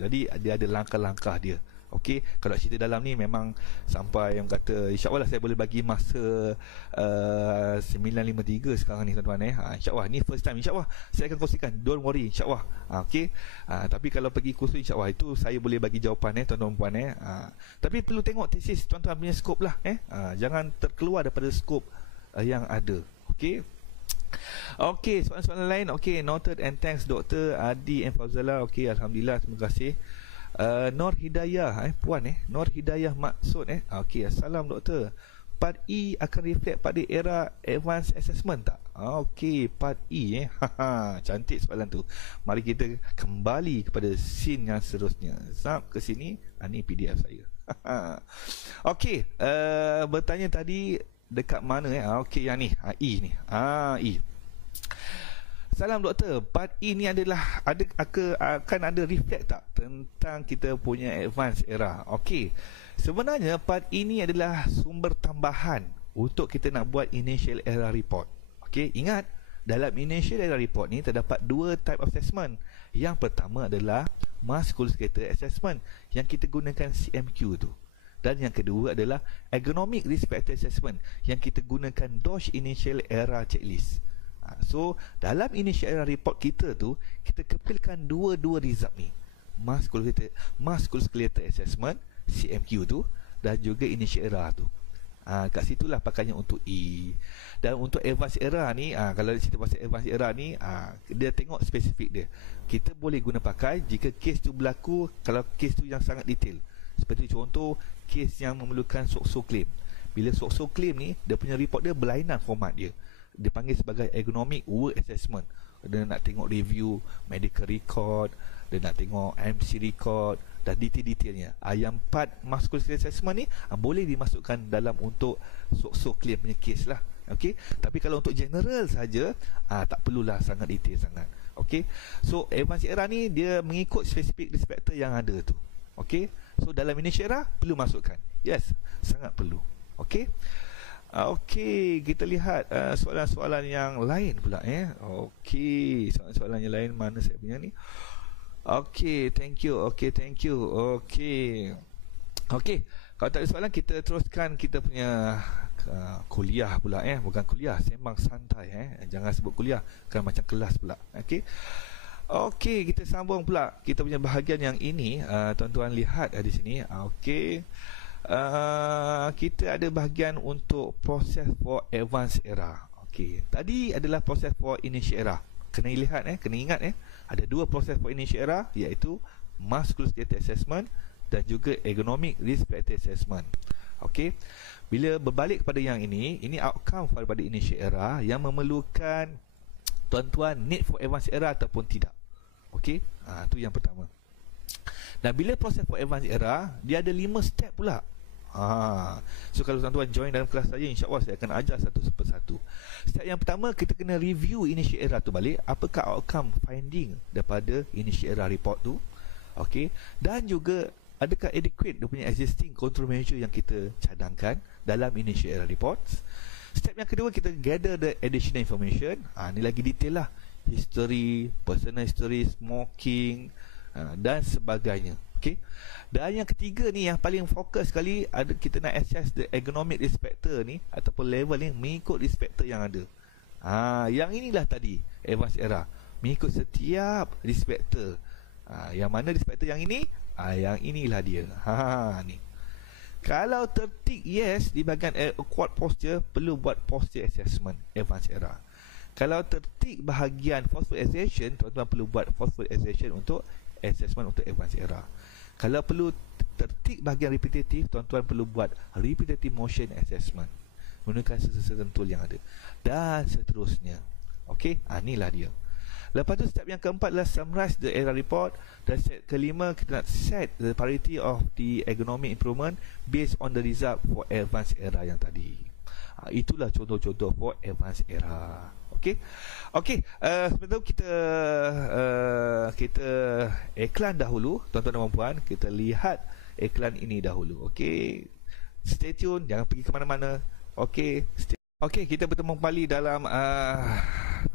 Jadi dia ada langkah-langkah dia. Okey, kalau cerita dalam ni memang sampai yang kata insya-Allah saya boleh bagi masa 9.53 sekarang ni tuan-tuan. Insya-Allah ni first time, insya-Allah saya akan kongsikan, don't worry, insya-Allah. Okey, tapi kalau pergi kursus insya-Allah itu saya boleh bagi jawapan tuan-tuan puan. Tapi perlu tengok tesis tuan-tuan punya skop lah. Jangan terkeluar daripada skop yang ada. Okey. Okey, soalan-soalan lain. Okey, noted and thanks Dr. Adi and Fauzala. Okey, alhamdulillah, terima kasih. Nur Hidayah, puan Nur Hidayah maksud Okey, assalam doktor. Part E akan reflect pada era advanced assessment tak? Okey, part E cantik soalan tu. Mari kita kembali kepada scene yang seterusnya. Zap ke sini. Ni PDF saya. Okey, bertanya tadi dekat mana okey, yang ni E ni. E. Salam doktor, part E ni adalah akan ada reflect tak tentang kita punya advance era? Okey, sebenarnya part E ni adalah sumber tambahan untuk kita nak buat initial era report. Okey, ingat dalam initial era report ni terdapat dua type of assessment. Yang pertama adalah musculoskeletal assessment yang kita gunakan CMQ tu. Dan yang kedua adalah ergonomic risk factor assessment yang kita gunakan DOSH initial era checklist. So dalam initial era report kita tu, kita kepilkan dua-dua result ni, musculoskeletal assessment CMQ tu, dan juga initial era tu. Kat situlah pakainya untuk E. Dan untuk advanced era ni, kalau cerita pasal advanced era ni, dia tengok spesifik dia. Kita boleh guna pakai jika kes tu berlaku, kalau kes tu yang sangat detail. Seperti contoh kes yang memerlukan SOCSO claim. Bila SOCSO claim ni, dia punya report dia berlainan format dia. Dia panggil sebagai ergonomic work assessment. Dia nak tengok review medical record, dia nak tengok MC record dan detail-detailnya. Yang part musculoskeletal assessment ni boleh dimasukkan dalam untuk SOCSO claim punya kes lah. Okey, tapi kalau untuk general saja, tak perlulah sangat detail sangat. Okey, so advanced era ni dia mengikut spesifik risk factor yang ada tu. Okey, so dalam initial era perlu masukkan. Yes, sangat perlu. Okey. Okey, kita lihat soalan-soalan yang lain pula Okey, soalan-soalan yang lain mana saya punya ni. Okey, thank you. Okey, thank you. Okey. Okey, kalau tak ada soalan kita teruskan kita punya kuliah pula bukan kuliah, sembang santai Jangan sebut kuliah, kan macam kelas pula. Okey. Okey, kita sambung pula kita punya bahagian yang ini. Tuan-tuan lihat di sini. Okey. Kita ada bahagian untuk process for advanced era. Okey, tadi adalah process for initial era. Kena lihat kena ingat ada dua proses for initial era, iaitu musculoskeletal assessment dan juga ergonomic risk factor assessment. Okey, bila berbalik kepada yang ini outcome pada initial era yang memerlukan tuan-tuan need for advanced era ataupun tidak. Okey, tu yang pertama. Dan bila proses for advanced era, dia ada 5 step pula. So kalau tuan-tuan join dalam kelas saya, insya-Allah saya akan ajar satu persatu. Step yang pertama, kita kena review initial era tu balik. Apakah outcome finding daripada initial era report tu? Okey, dan juga adakah adequate dia punya existing control measure yang kita cadangkan dalam initial era reports. Step yang kedua, kita gather the additional information. Ni lagi detail lah, history, personal history, smoking dan sebagainya. Okey. Dan yang ketiga ni yang paling fokus sekali, ada kita nak assess the ergonomic risk factor ni ataupun level ni mengikut risk factor yang ada. Yang inilah tadi advanced era, mengikut setiap risk factor. Yang mana risk factor yang ini? Yang inilah dia. Ni. Kalau tertik yes di bahagian quad posture, perlu buat posture assessment advanced era. Kalau tertik bahagian phosphorylation, tuan-tuan perlu buat phosphorylation untuk assessment untuk advanced era. Kalau perlu tertik bahagian repetitif, tuan-tuan perlu buat repetitive motion assessment menggunakan sensor tool yang ada, dan seterusnya. Okey, inilah dia. Lepas tu step yang keempat adalah summarize the era report, dan step kelima kita nak set the priority of the economic improvement based on the result for advanced era yang tadi. Itulah contoh-contoh for advanced era. Okey. Okey, sebelum tu kita iklan dahulu, tuan-tuan dan puan, kita lihat iklan ini dahulu. Okey. Stay tune, jangan pergi ke mana-mana. Okey. Okey, kita bertemu kembali dalam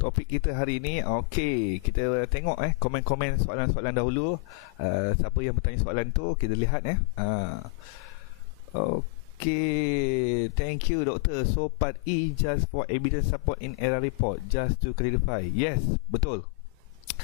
topik kita hari ini. Okey, kita tengok komen-komen soalan-soalan dahulu. Siapa yang bertanya soalan tu, kita lihat Okey, thank you Doktor. So part E just for evidence support in error report, just to clarify. Yes, betul.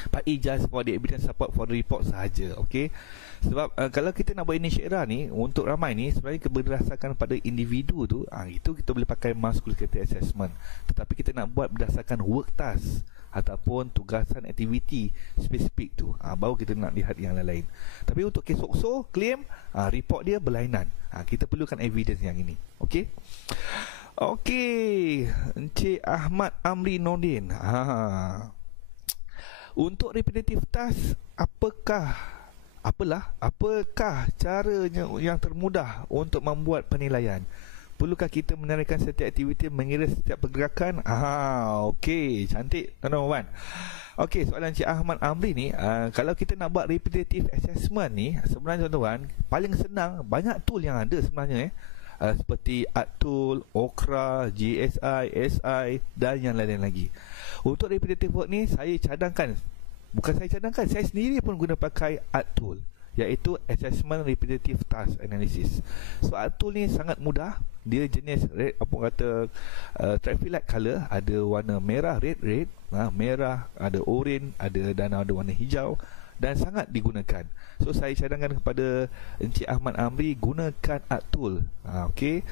Part E just for the evidence support for the report sahaja. Okey. Sebab kalau kita nak buat initial era ni untuk ramai ni, sebenarnya berdasarkan pada individu tu, itu kita boleh pakai muscularity assessment. Tetapi kita nak buat berdasarkan work task ataupun tugasan aktiviti spesifik tu, baru kita nak lihat yang lain-lain. Tapi untuk kes OXO, claim, report dia berlainan. Kita perlukan evidence yang ini. Okey. Okey, Encik Ahmad Amri Nordin. Untuk repetitive task, apakah caranya yang termudah untuk membuat penilaian? Perlukah kita menarikkan setiap aktiviti, mengira setiap pergerakan? Okey, cantik tuan-tuan. Okey, soalan Encik Ahmad Amri ni, kalau kita nak buat repetitive assessment ni, sebenarnya tuan-tuan, paling senang, banyak tool yang ada sebenarnya seperti ArtTool, Okra, GSI, SI dan yang lain-lain lagi. Untuk repetitive work ni, saya sendiri pun guna pakai ArtTool, iaitu Assessment Repetitive Task Analysis. So ArtTool ni sangat mudah. Dia jenis red, traffic light color, ada warna merah, red, merah, ada orange, dan ada warna hijau, dan sangat digunakan. So saya cadangkan kepada Encik Ahmad Amri, gunakan ArtTool. Okey,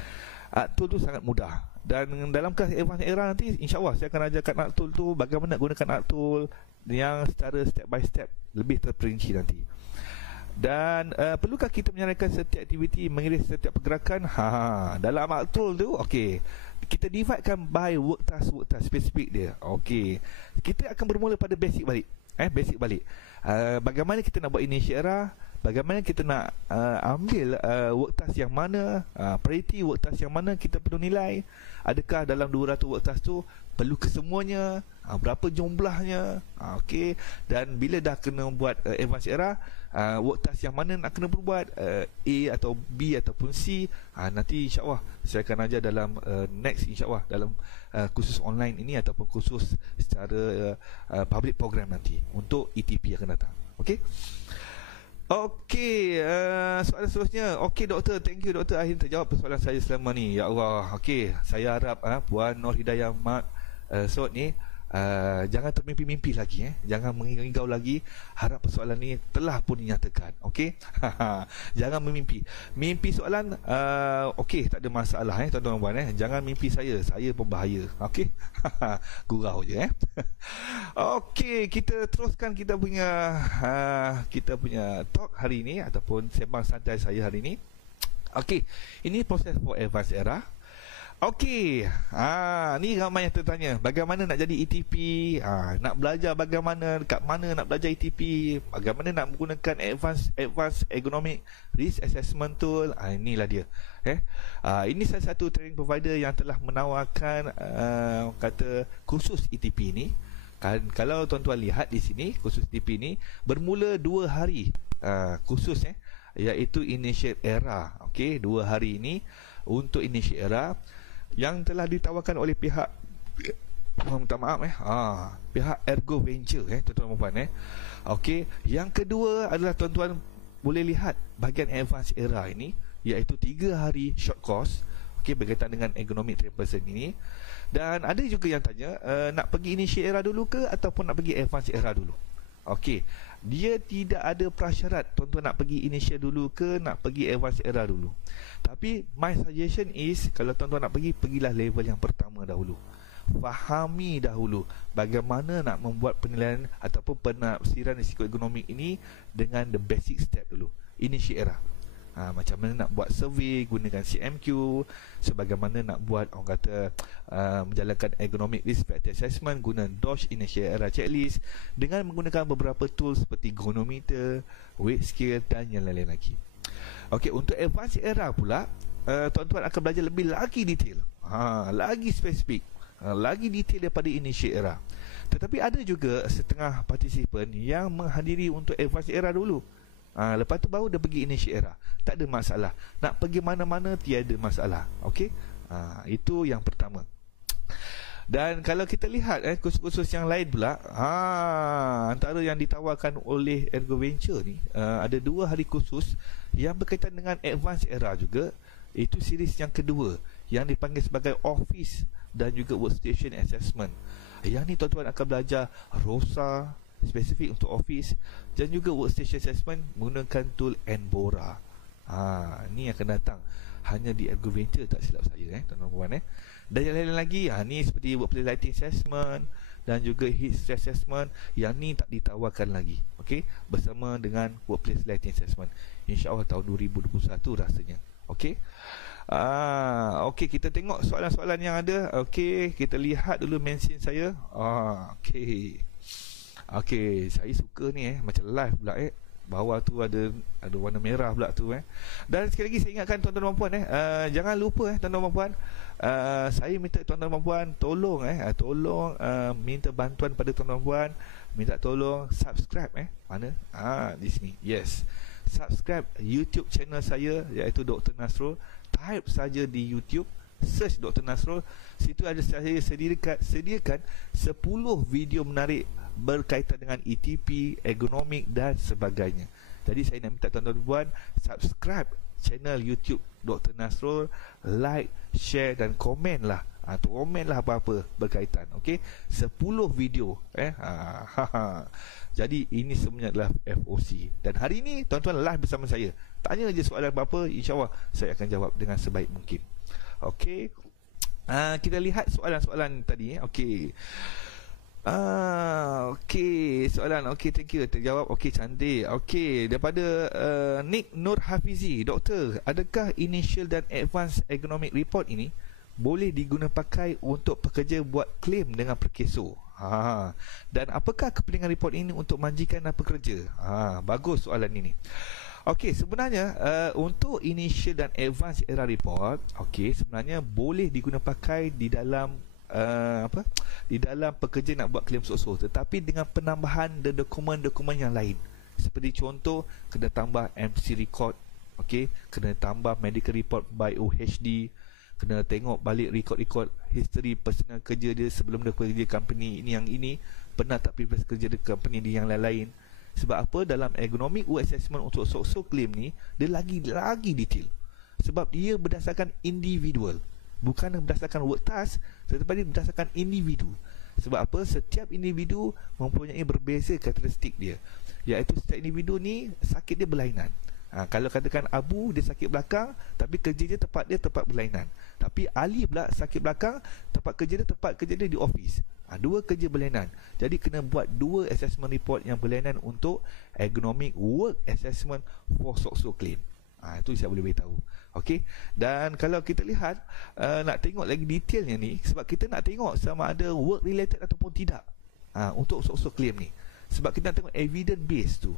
ArtTool tu sangat mudah. Dan dalam kelas advance era nanti, insyaAllah saya akan ajarkan ArtTool tu, bagaimana gunakan ArtTool yang secara step by step lebih terperinci nanti. Dan perlukah kita menyarankan setiap aktiviti, mengiris setiap pergerakan? Dalam ArtTool tu, okey, kita dividekan by work task spesifik dia. Okey, kita akan bermula pada basic balik. Bagaimana kita nak buat initial era, bagaimana kita nak ambil work task yang mana, priority work task yang mana kita perlu nilai, adakah dalam 200 work task tu perlu kesemuanya, berapa jumlahnya, okey, dan bila dah kena buat advanced era, work task yang mana nak kena berbuat, A atau B ataupun C, nanti insyaAllah saya akan ajar dalam next, insyaAllah dalam kursus online ini ataupun kursus secara public program nanti untuk ETP akan datang. Okey. Okey, soalan seterusnya. Okey doktor, thank you doktor, akhirnya terjawab persoalan saya selama ni. Ya Allah. Okey, saya harap Puan Nur Hidayah Mat Sot ni jangan termimpi-mimpi lagi, jangan mengigau lagi. Harap persoalan ni telah pun dinyatakan. Okey. Jangan memimpi. Mimpi soalan okey, tak ada masalah tuan-tuan puan, jangan mimpi saya pun bahaya. Okey. Gurau je Okey, kita teruskan kita punya talk hari ini ataupun sembang santai saya hari ini. Okey, ini proses for advanced era. Okey, ni ramai yang tertanya, bagaimana nak jadi ETP, nak belajar bagaimana, dekat mana nak belajar ETP, bagaimana nak menggunakan advanced economic risk assessment tool. Inilah dia. Ini salah satu training provider yang telah menawarkan kata kursus ETP ni. Kalau tuan-tuan lihat di sini, kursus ETP ni bermula 2 hari kursus iaitu initial era. Okey, 2 hari ini untuk initial era yang telah ditawarkan oleh pihak pihak Ergo Venture, tuan-tuan dan puan. Okey, yang kedua adalah tuan-tuan boleh lihat bahagian advanced era ini, iaitu 3 hari short course, okey, berkaitan dengan economic 3% ini. Dan ada juga yang tanya, nak pergi initial era dulu ke ataupun nak pergi advanced era dulu? Okey, dia tidak ada prasyarat tuan-tuan nak pergi initial dulu ke nak pergi advanced era dulu. Tapi my suggestion is, kalau tuan-tuan nak pergi, pergilah level yang pertama dahulu. Fahami dahulu bagaimana nak membuat penilaian ataupun penafsiran risiko ekonomi ini dengan the basic step dulu, initial era. Macam mana nak buat survey gunakan CMQ, sebagaimana nak buat orang kata menjalankan economic risk factor assessment guna DOSH Initial Era Checklist dengan menggunakan beberapa tools seperti Gonometer, Weight Scale dan yang lain-lain lagi. Okey, untuk advanced era pula, tuan-tuan akan belajar lebih lagi detail, lagi spesifik, lagi detail daripada initial era. Tetapi ada juga setengah partisipan yang menghadiri untuk advanced era dulu. Lepas tu baru dia pergi initial era. Tak ada masalah. Nak pergi mana-mana tiada masalah. Okey? Itu yang pertama. Dan kalau kita lihat kursus-kursus yang lain pula, antara yang ditawarkan oleh Ergo Venture ni, ada 2 hari kursus yang berkaitan dengan advanced era juga. Itu series yang kedua yang dipanggil sebagai Office dan juga Workstation Assessment. Yang ni tuan-tuan akan belajar ROSA spesifik untuk Office dan juga Workstation Assessment menggunakan tool Enbora. Ni akan datang hanya di Ergo Venture, tak silap saya tuan-tuan. Dan yang lain lagi, ni seperti Workplace Lighting Assessment dan juga Heat Stress Assessment. Yang ni tak ditawarkan lagi, okey, bersama dengan Workplace Lighting Assessment, InsyaAllah tahun 2021 rasanya. Okey. Okey, kita tengok soalan-soalan yang ada. Okey, kita lihat dulu mention saya. Okey. Okey, saya suka ni macam live pula bawah tu ada warna merah pula tu Dan sekali lagi saya ingatkan tuan-tuan dan puan jangan lupa tuan-tuan dan puan, saya minta tuan-tuan dan puan tolong tolong minta bantuan pada tuan-tuan dan puan, minta tolong subscribe mana di sini. Yes, subscribe YouTube channel saya iaitu Dr. Nasrul. Type saja di YouTube, search Dr. Nasrul. Situ ada saya sediakan 10 video menarik berkaitan dengan ETP, ergonomik dan sebagainya. Jadi saya nak minta tuan-tuan puan subscribe channel YouTube Dr. Nasrul, like, share dan komen lah. Komen lah apa-apa berkaitan. Okey, 10 video Jadi ini semuanya adalah FOC. Dan hari ini tuan-tuan live bersama saya. Tanya je soalan apa-apa, insya-Allah saya akan jawab dengan sebaik mungkin. Okey. Kita lihat soalan-soalan tadi Okey. Okey, soalan. Okey, thank you. Terjawab. Okey, cantik. Okey, daripada Nick Nur Hafizi. Doktor, adakah initial dan advanced economic report ini boleh diguna pakai untuk pekerja buat claim dengan perkeso? Dan apakah kepentingan report ini untuk manjikan pekerja? Bagus soalan ini. Okey, sebenarnya untuk initial dan advanced era report, okey, sebenarnya boleh diguna pakai di dalam di dalam pekerja nak buat claim sosok, tetapi dengan penambahan dokumen-dokumen yang lain. Seperti contoh, kena tambah MC record, okey, kena tambah medical report by OHD, kena tengok balik record-record history personal kerja dia sebelum dia kerja company ini yang ini, pernah tak previous kerja di company dia yang lain-lain. Sebab apa? Dalam ergonomic work assessment untuk sok-sok claim ni, dia lagi detail. Sebab dia berdasarkan individual, bukan berdasarkan work task, tetapi berdasarkan individu. Sebab apa? Setiap individu mempunyai berbeza karakteristik dia, iaitu setiap individu ni sakit dia berlainan. Kalau katakan Abu, dia sakit belakang, tapi kerja dia tepat berlainan. Tapi Ali pula sakit belakang, tempat kerja dia di office. Dua kerja berlainan. Jadi kena buat 2 assessment report yang berlainan untuk ergonomic work assessment for sok-sok claim. Itu saya boleh beritahu. Okey. Dan kalau kita lihat, nak tengok lagi detailnya ni, sebab kita nak tengok sama ada work related ataupun tidak untuk sok-sok claim ni. Sebab kita nak tengok evidence base tu,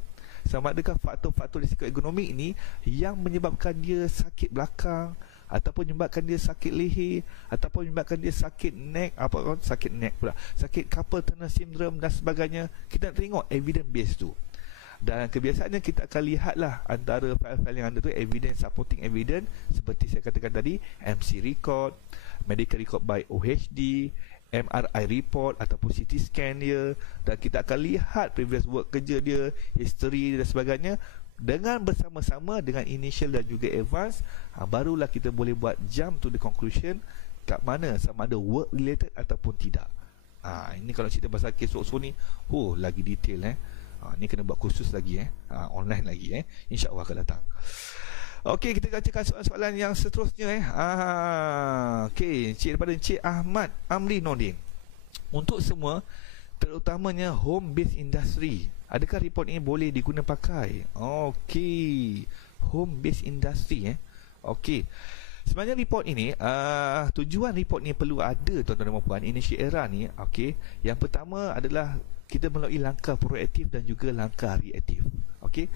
sama adakah faktor-faktor risiko ergonomik ni yang menyebabkan dia sakit belakang, ataupun menyebabkan dia sakit leher, ataupun menyebabkan dia sakit neck, sakit carpal tunnel syndrome dan sebagainya. Kita nak tengok evidence base tu. Dan kebiasaannya kita akan lihatlah antara file-file yang ada tu evidence, supporting evidence, seperti saya katakan tadi, MC record, medical record by OHD, MRI report ataupun CT scan dia, dan kita akan lihat previous work kerja dia, history dan sebagainya. Dengan bersama-sama dengan initial dan juga advance, barulah kita boleh buat jump to the conclusion kat mana sama ada work related ataupun tidak. Ini kalau cerita pasal kes sok-sok ni, lagi detail ni kena buat kursus lagi online lagi InsyaAllah akan datang. Okey, kita bacakan soalan-soalan yang seterusnya Okey, daripada Encik Ahmad Amri Nordin. Untuk semua, terutamanya home based industry, adakah report ini boleh diguna pakai? Okey, home based industry. Okey. Sebenarnya report ini, tujuan report ni perlu ada, tuan-tuan dan puan, Initial Era ni. Okey. Yang pertama adalah kita melalui langkah proaktif dan juga langkah reaktif. Okey.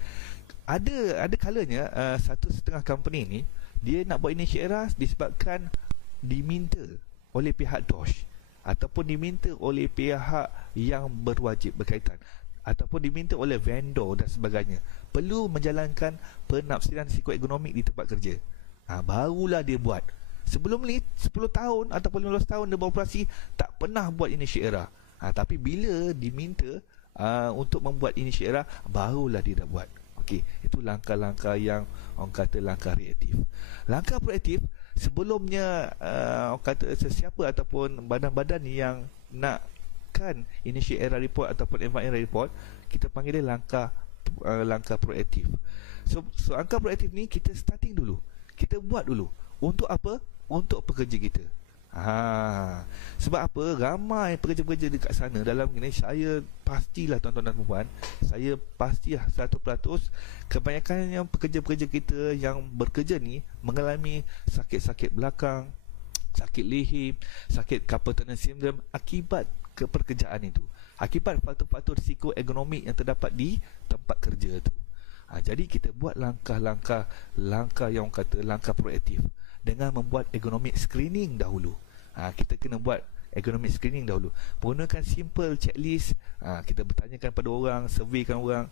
Ada kalanya satu setengah company ni dia nak buat Initial Era disebabkan diminta oleh pihak DOSH ataupun diminta oleh pihak yang berwajib berkaitan ataupun diminta oleh vendor dan sebagainya, perlu menjalankan penafsiran psikoekonomik di tempat kerja. Barulah dia buat. Sebelum ni 10 tahun ataupun 15 tahun dia beroperasi, tak pernah buat Initial Era. Tapi bila diminta untuk membuat Initial Era, barulah dia dah buat. Okey, itu langkah-langkah yang orang kata langkah reaktif. Langkah proaktif, sebelumnya orang kata sesiapa ataupun badan-badan yang nakkan Initial Era report ataupun Advanced Era report, kita panggil dia langkah proaktif. So langkah proaktif ni kita starting dulu. Kita buat dulu. Untuk apa? Untuk pekerja kita. Sebab apa? Ramai pekerja-pekerja dekat sana dalam ini, saya pastilah tuan-tuan dan puan, saya pastilah 100% kebanyakan pekerja-pekerja kita yang bekerja ni mengalami sakit-sakit belakang, sakit leher, sakit carpal tunnel syndrome akibat kepekerjaan itu, akibat faktor-faktor psikoekonomik yang terdapat di tempat kerja tu. Jadi kita buat langkah-langkah yang kata langkah proaktif dengan membuat economic screening dahulu. Kita kena buat economic screening dahulu. Menggunakan simple checklist. Kita bertanyakan pada orang, surveykan orang,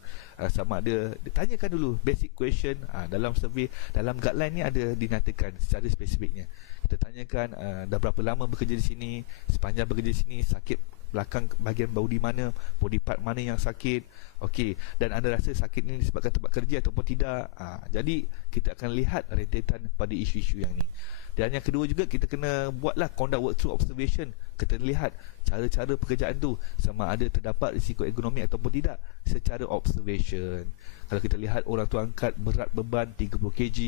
sama ada ditanyakan dulu basic question. Dalam survey, dalam guideline ni ada dinyatakan secara spesifiknya. Kita tanyakan dah berapa lama bekerja di sini, sepanjang bekerja di sini sakit belakang bahagian body mana, body part mana yang sakit. Okey, dan anda rasa sakit ni disebabkan tempat kerja ataupun tidak. Jadi kita akan lihat rentetan pada isu-isu yang ni. Dan yang kedua juga, kita kena buatlah conduct walkthrough observation. Kita lihat cara-cara pekerjaan tu sama ada terdapat risiko ekonomi ataupun tidak secara observation. Kalau kita lihat orang tu angkat berat beban 30 kg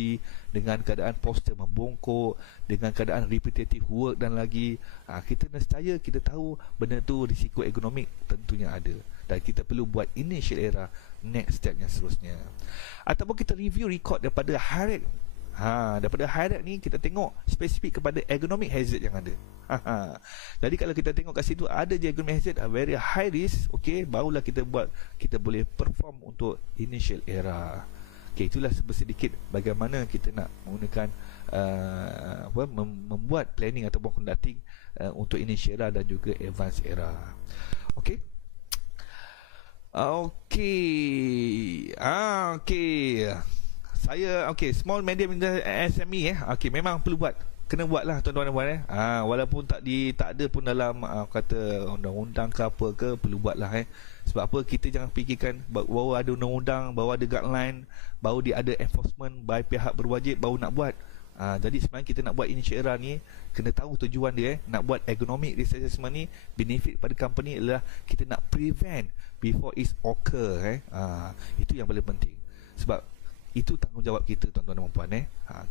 dengan keadaan postur membongkok, dengan keadaan repetitive work dan lagi, kita nescaya kita tahu benda tu risiko ekonomi tentunya ada. Dan kita perlu buat Initial Era next step yang seterusnya. Ataupun kita review record daripada high-rate. Daripada high-rate ni kita tengok spesifik kepada economic hazard yang ada. Jadi kalau kita tengok kat situ ada je economic hazard very high risk, okey, barulah kita boleh perform untuk Initial Era. Okey, itulah sedikit bagaimana kita nak menggunakan membuat planning ataupun conducting untuk Initial Era dan juga Advanced Era. Okey. Okey. Saya small medium SME memang perlu buat, kena buat lah tuan-tuan dan puan walaupun tak ada pun dalam kata undang-undang ke apa ke, perlu buat lah sebab apa, kita jangan fikirkan baru ada undang-undang, baru ada guideline, baru dia ada enforcement by pihak berwajib baru nak buat. Jadi sebenarnya kita nak buat Initial Era ni, kena tahu tujuan dia. Nak buat economic risk assessment ni, benefit pada company adalah kita nak prevent before it occur. Itu yang paling penting. Sebab itu tanggungjawab kita tuan-tuan dan puan.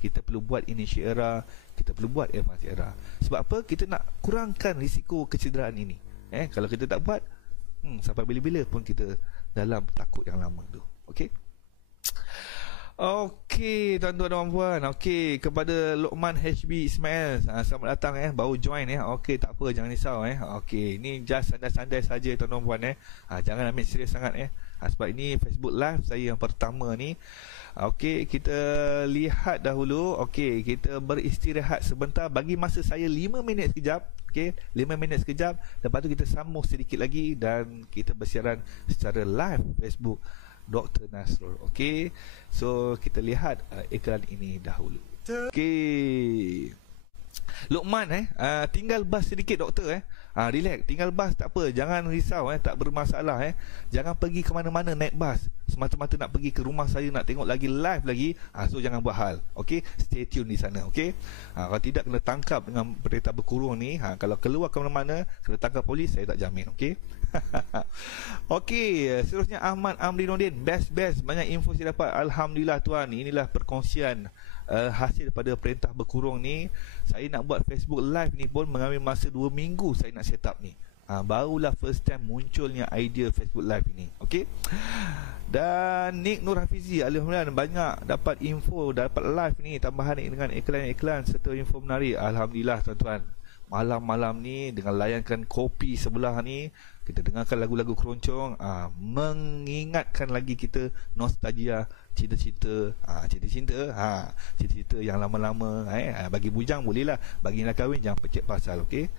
Kita perlu buat Initial Era, kita perlu buat Advanced Era. Sebab apa? Kita nak kurangkan risiko kecederaan ini. Kalau kita tak buat, sampai bila-bila pun kita dalam takut yang lama tu. Okey. Okey, tuan-tuan dan puan. Okey, kepada Lokman HB Ismail, selamat datang baru join Okey, tak apa, jangan risau Okey, ni just santai-santai saja tuan-tuan dan puan jangan ambil serius sangat sebab ini Facebook Live saya yang pertama ni. Okey, kita lihat dahulu. Okey, kita beristirahat sebentar, bagi masa saya 5 minit sekejap. Okey, 5 minit sekejap, lepas tu kita sambung sedikit lagi dan kita bersiaran secara live Facebook Dr. Nasrul. Okey, so kita lihat iklan ini dahulu. Okey, Lokman tinggal bas sedikit doktor relax, tinggal bas tak apa, jangan risau tak bermasalah jangan pergi ke mana-mana naik bas semata-mata nak pergi ke rumah saya nak tengok lagi live lagi, so jangan buat hal. Okey, stay tune di sana. Okey, kalau tidak kena tangkap dengan berita berkurung ni. Kalau keluar ke mana-mana kena tangkap polis, saya tak jamin. Okey. Okey, seterusnya Ahmad Amrinuddin, best banyak info saya dapat, alhamdulillah tuan. Inilah perkongsian hasil daripada perintah berkurung ni. Saya nak buat Facebook live ni pun mengambil masa 2 minggu saya nak set up ni. Barulah first time munculnya idea Facebook Live ini. Okey. Dan Nik Nur Hafizi, alhamdulillah banyak dapat info, dapat live ni tambahan ni dengan iklan-iklan serta info menarik. Alhamdulillah tuan-tuan. Malam-malam ni dengan layankan kopi sebelah ni, kita dengarkan lagu-lagu keroncong, mengingatkan lagi kita nostalgia cinta-cinta, cinta-cinta yang lama-lama. Bagi bujang bolehlah, bagi nak kahwin jangan pecik pasal. Okey.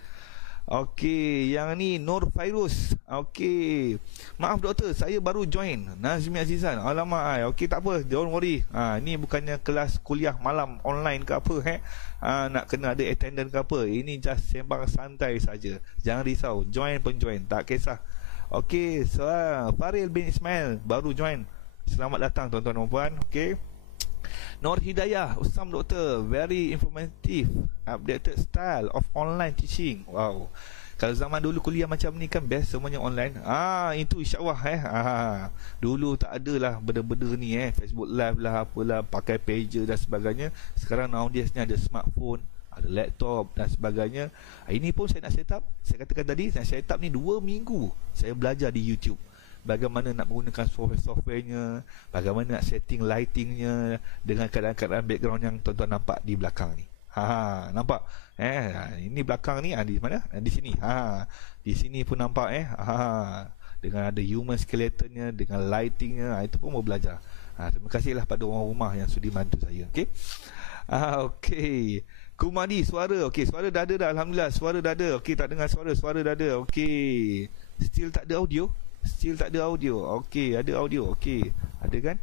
Okey, yang ni Nur Fairuz. Okey. Maaf doktor, saya baru join. Nazmi Azizan. Alamak, okey tak apa, don't worry. Ni bukannya kelas kuliah malam online ke apa nak kena ada attendance ke apa. Ini just sembang santai saja. Jangan risau, join pun join, tak kisah. Okey, so Faril bin Ismail baru join. Selamat datang tuan-tuan dan puan. Okey. Nur Hidayah, Usam doktor, very informative, updated style of online teaching. Wow. Kalau zaman dulu kuliah macam ni kan best semuanya online. Itu insya-Allah Dulu tak adalah benda-benda ni Facebook Live lah apalah, pakai pager dan sebagainya. Sekarang nowadays ni ada smartphone, ada laptop dan sebagainya. Ini pun saya nak set up. Saya katakan tadi, saya set up ni 2 minggu. Saya belajar di YouTube bagaimana nak menggunakan software-softwarenya, bagaimana nak setting lightingnya dengan keadaan-keadaan background yang tuan-tuan nampak di belakang ni. Nampak? Ini belakang ni di mana? Di sini. Di sini pun nampak dengan ada human skeletonnya, dengan lightingnya, itu pun mau belajar. Terima kasihlah pada orang rumah yang sudi bantu saya. Okey. Okey. Kumadi, suara. Okey, suara dah ada dah. Alhamdulillah, suara dah ada. Okey, tak dengar suara dah ada. Okey. Still tak ada audio? Still tak ada audio. Okey, ada audio. Okey, ada kan?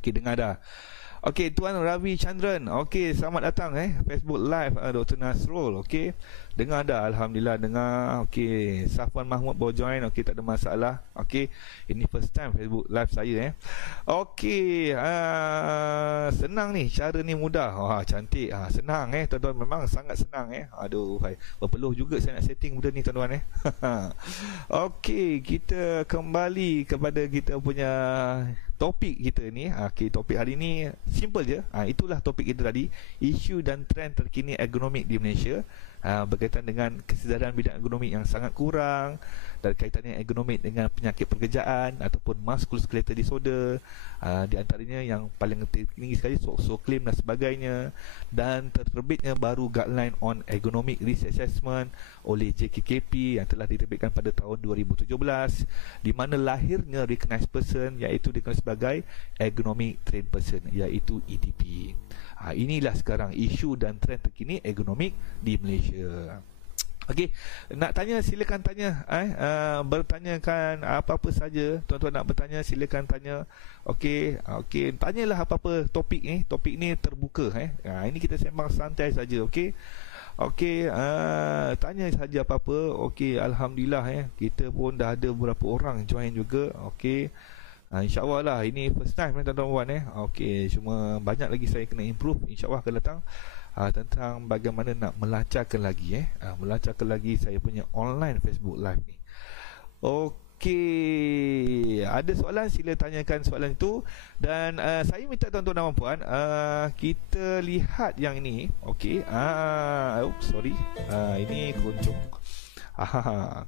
Okey, dengar dah. Okey, Tuan Ravi Chandran. Okey, selamat datang Facebook Live Dr. Nasrul. Okey, dengar dah. Alhamdulillah dengar. Okey, Safwan Mahmud baru join. Okey, tak ada masalah. Okey, ini first time Facebook Live saya Okey, senang ni, cara ni mudah. Cantik. Senang tuan-tuan, memang sangat senang Aduh, berpeluh juga saya nak setting benda ni tuan-tuan Okey, kita kembali kepada kita punya topik kita ni. Okey, topik hari ni simple je. Itulah topik kita tadi, isu dan trend terkini ekonomi di Malaysia. Berkaitan dengan kesedaran bidang ekonomi yang sangat kurang, dan kaitannya ekonomi dengan penyakit pekerjaan ataupun musculoskeletal disorder, di antaranya yang paling tinggi sekali SOCLAIM dan sebagainya, dan terbitnya baru guideline on economic risk assessment oleh JKKP yang telah diterbitkan pada tahun 2017, di mana lahirnya recognized person, iaitu dikenal sebagai economic trained person, iaitu ETP. Inilah sekarang isu dan trend terkini ekonomi di Malaysia. Okey, nak tanya silakan tanya, bertanyakan apa-apa saja. Tuan-tuan nak bertanya silakan tanya. Okey, tanyalah apa-apa topik ni. Topik ni terbuka ini kita sembang santai saja. Okey, tanya saja apa-apa. Okey, alhamdulillah kita pun dah ada beberapa orang join juga. Okey. InsyaAllah lah, ini first time tuan-tuan. Okey, cuma banyak lagi saya kena improve, InsyaAllah akan datang tentang bagaimana nak melancarkan lagi melancarkan lagi saya punya online Facebook Live ni. Okey, ada soalan sila tanyakan soalan itu. Dan saya minta tuan-tuan dan puan, kita lihat yang ini. Okey, sorry, ini keroncong.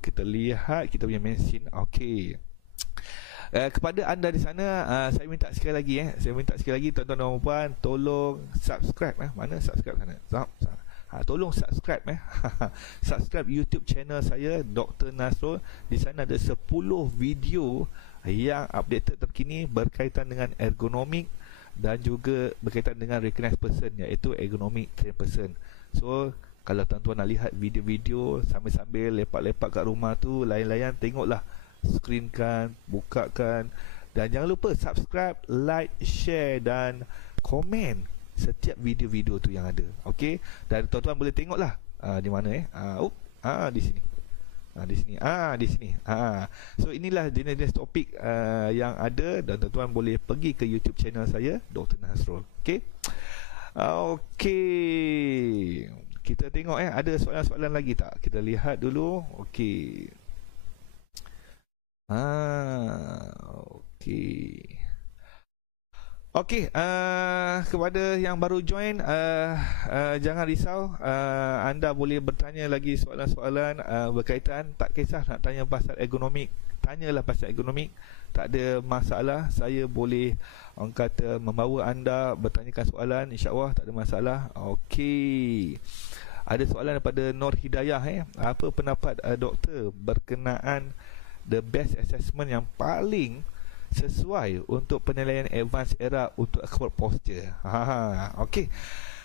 Kita lihat kita punya mesin. Okey, kepada anda di sana, saya minta sekali lagi tuan-tuan dan puan, tolong subscribe. Mana subscribe sana? Tolong subscribe subscribe YouTube channel saya Dr. Nasrul. Di sana ada 10 video yang updated terkini berkaitan dengan ergonomik dan juga berkaitan dengan recognized person, iaitu economic trained person. So kalau tuan-tuan nak lihat video-video sambil-sambil lepak-lepak kat rumah tu, layan-layan, tengoklah, screenkan, bukakan, dan jangan lupa subscribe, like, share dan komen setiap video-video tu yang ada. Okey, dan tuan-tuan boleh tengoklah di mana di sini. Di sini. So inilah jenis topik yang ada, dan tuan-tuan boleh pergi ke YouTube channel saya Dr. Nasrul. Okey. Kita tengok ada soalan-soalan lagi tak? Kita lihat dulu. Okey. Okey. Okey, kepada yang baru join, jangan risau, anda boleh bertanya lagi soalan-soalan berkaitan, tak kisah nak tanya pasal ergonomik, tanyalah pasal ergonomik, tak ada masalah. Saya boleh, orang kata, membawa anda bertanyakan soalan, insya-Allah tak ada masalah. Okey. Ada soalan daripada Nur Hidayah, apa pendapat doktor berkenaan the best assessment yang paling sesuai untuk penilaian advanced era untuk accord posture? Okey.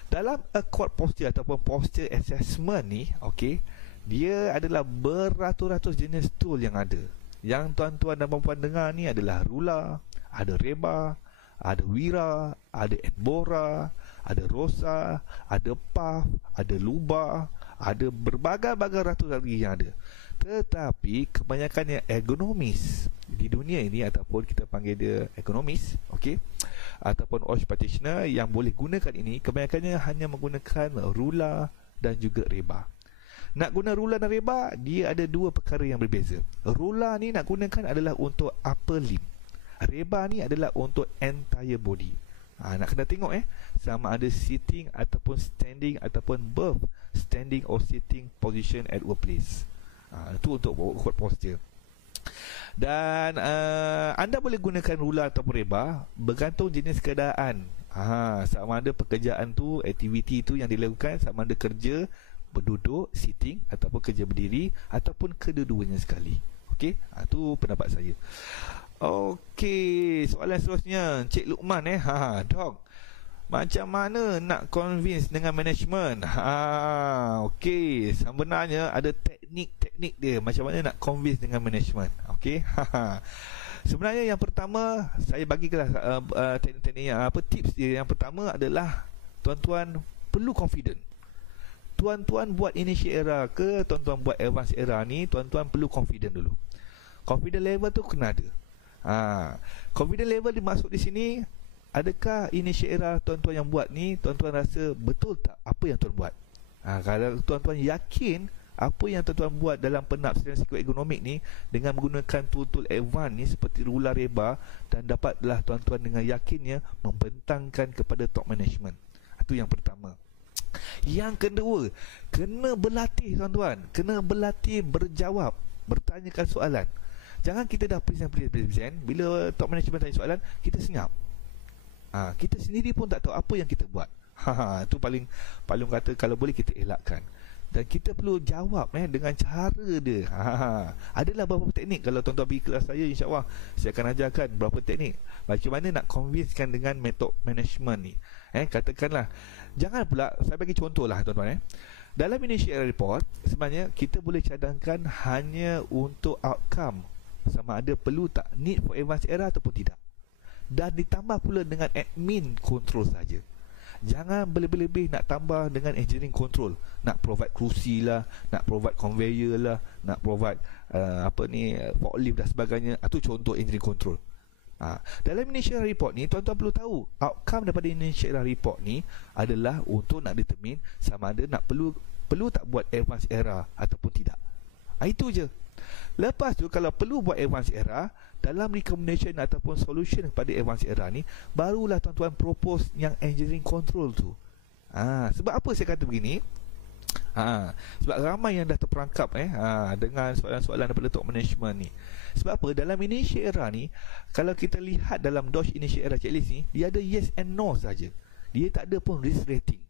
Dalam accord posture ataupun posture assessment ni, okey, dia adalah beratus-ratus jenis tool yang ada. Yang tuan-tuan dan puan-puan dengar ni adalah Rula, ada Reba, ada Wira, ada Embora, ada Rosa, ada Puff, ada Luba, ada berbagai-bagai ratus lagi yang ada. Tetapi kebanyakan yang ergonomis di dunia ini, ataupun kita panggil dia ergonomis, okey, ataupun OSH practitioner yang boleh gunakan ini, kebanyakannya hanya menggunakan Rula dan juga Reba. Nak guna Rula dan Reba, dia ada dua perkara yang berbeza. Rula ni nak gunakan adalah untuk upper limb, Reba ni adalah untuk entire body. Nak kena tengok sama ada sitting ataupun standing ataupun both standing or sitting position at workplace. Itu untuk awkward posture. Dan anda boleh gunakan Rula ataupun Reba bergantung jenis keadaan. Sama ada pekerjaan tu, aktiviti tu yang dilakukan, sama ada kerja berduduk, sitting, ataupun kerja berdiri, ataupun kedua-duanya sekali. Okey, itu pendapat saya. Okey, soalan seterusnya, Cik Luqman Dok, macam mana nak convince dengan management? Okey, sebenarnya ada teknik dia macam mana nak convince dengan management. Okey. Sebenarnya yang pertama saya bagilah teknik-teknik tips dia. Yang pertama adalah tuan-tuan perlu confident. Tuan-tuan buat initial era ke tuan-tuan buat advanced era ni, tuan-tuan perlu confident dulu. Confident level tu kena ada. Confident level dimaksud di sini, adakah initial era tuan-tuan yang buat ni, tuan-tuan rasa betul tak apa yang tuan buat? Kalau tuan-tuan yakin apa yang tuan-tuan buat dalam penafsiran psikoekonomik ni dengan menggunakan tool-tool advance ni seperti Rula, Reba, dan dapatlah tuan-tuan dengan yakinnya membentangkan kepada top management. Itu yang pertama. Yang kedua, kena berlatih tuan-tuan, kena berlatih berjawab, bertanyakan soalan. Jangan kita dah present, bila top management tanya soalan, kita senyap. Kita sendiri pun tak tahu apa yang kita buat. Itu paling kata kalau boleh kita elakkan. Dan kita perlu jawab dengan cara dia. Adalah beberapa teknik. Kalau tuan-tuan pergi kelas saya, insya-Allah saya akan ajarkan beberapa teknik macam mana nak convincekan dengan metod management ni. Katakanlah, jangan pula, saya bagi contoh lah tuan-tuan. Dalam initial report, sebenarnya kita boleh cadangkan hanya untuk outcome, sama ada perlu tak need for advanced era ataupun tidak. Dan ditambah pula dengan admin control saja. Jangan berlebih-lebih nak tambah dengan engineering control, nak provide kerusi lah, nak provide conveyor lah, nak provide forklift dan sebagainya. Itu contoh engineering control. Dalam initial report ni, tuan-tuan perlu tahu outcome daripada initial report ni adalah untuk nak determine sama ada nak perlu tak buat advanced era ataupun tidak. Itu je. Lepas tu, kalau perlu buat advanced era, dalam recommendation ataupun solution kepada advanced era ni, barulah tuan-tuan propose yang engineering control tu. Sebab apa saya kata begini? Sebab ramai yang dah terperangkap dengan soalan-soalan daripada top management ni. Sebab apa? Dalam initial era ni, kalau kita lihat dalam DOSH initial era checklist ni, dia ada yes and no saja. Dia tak ada pun risk rating,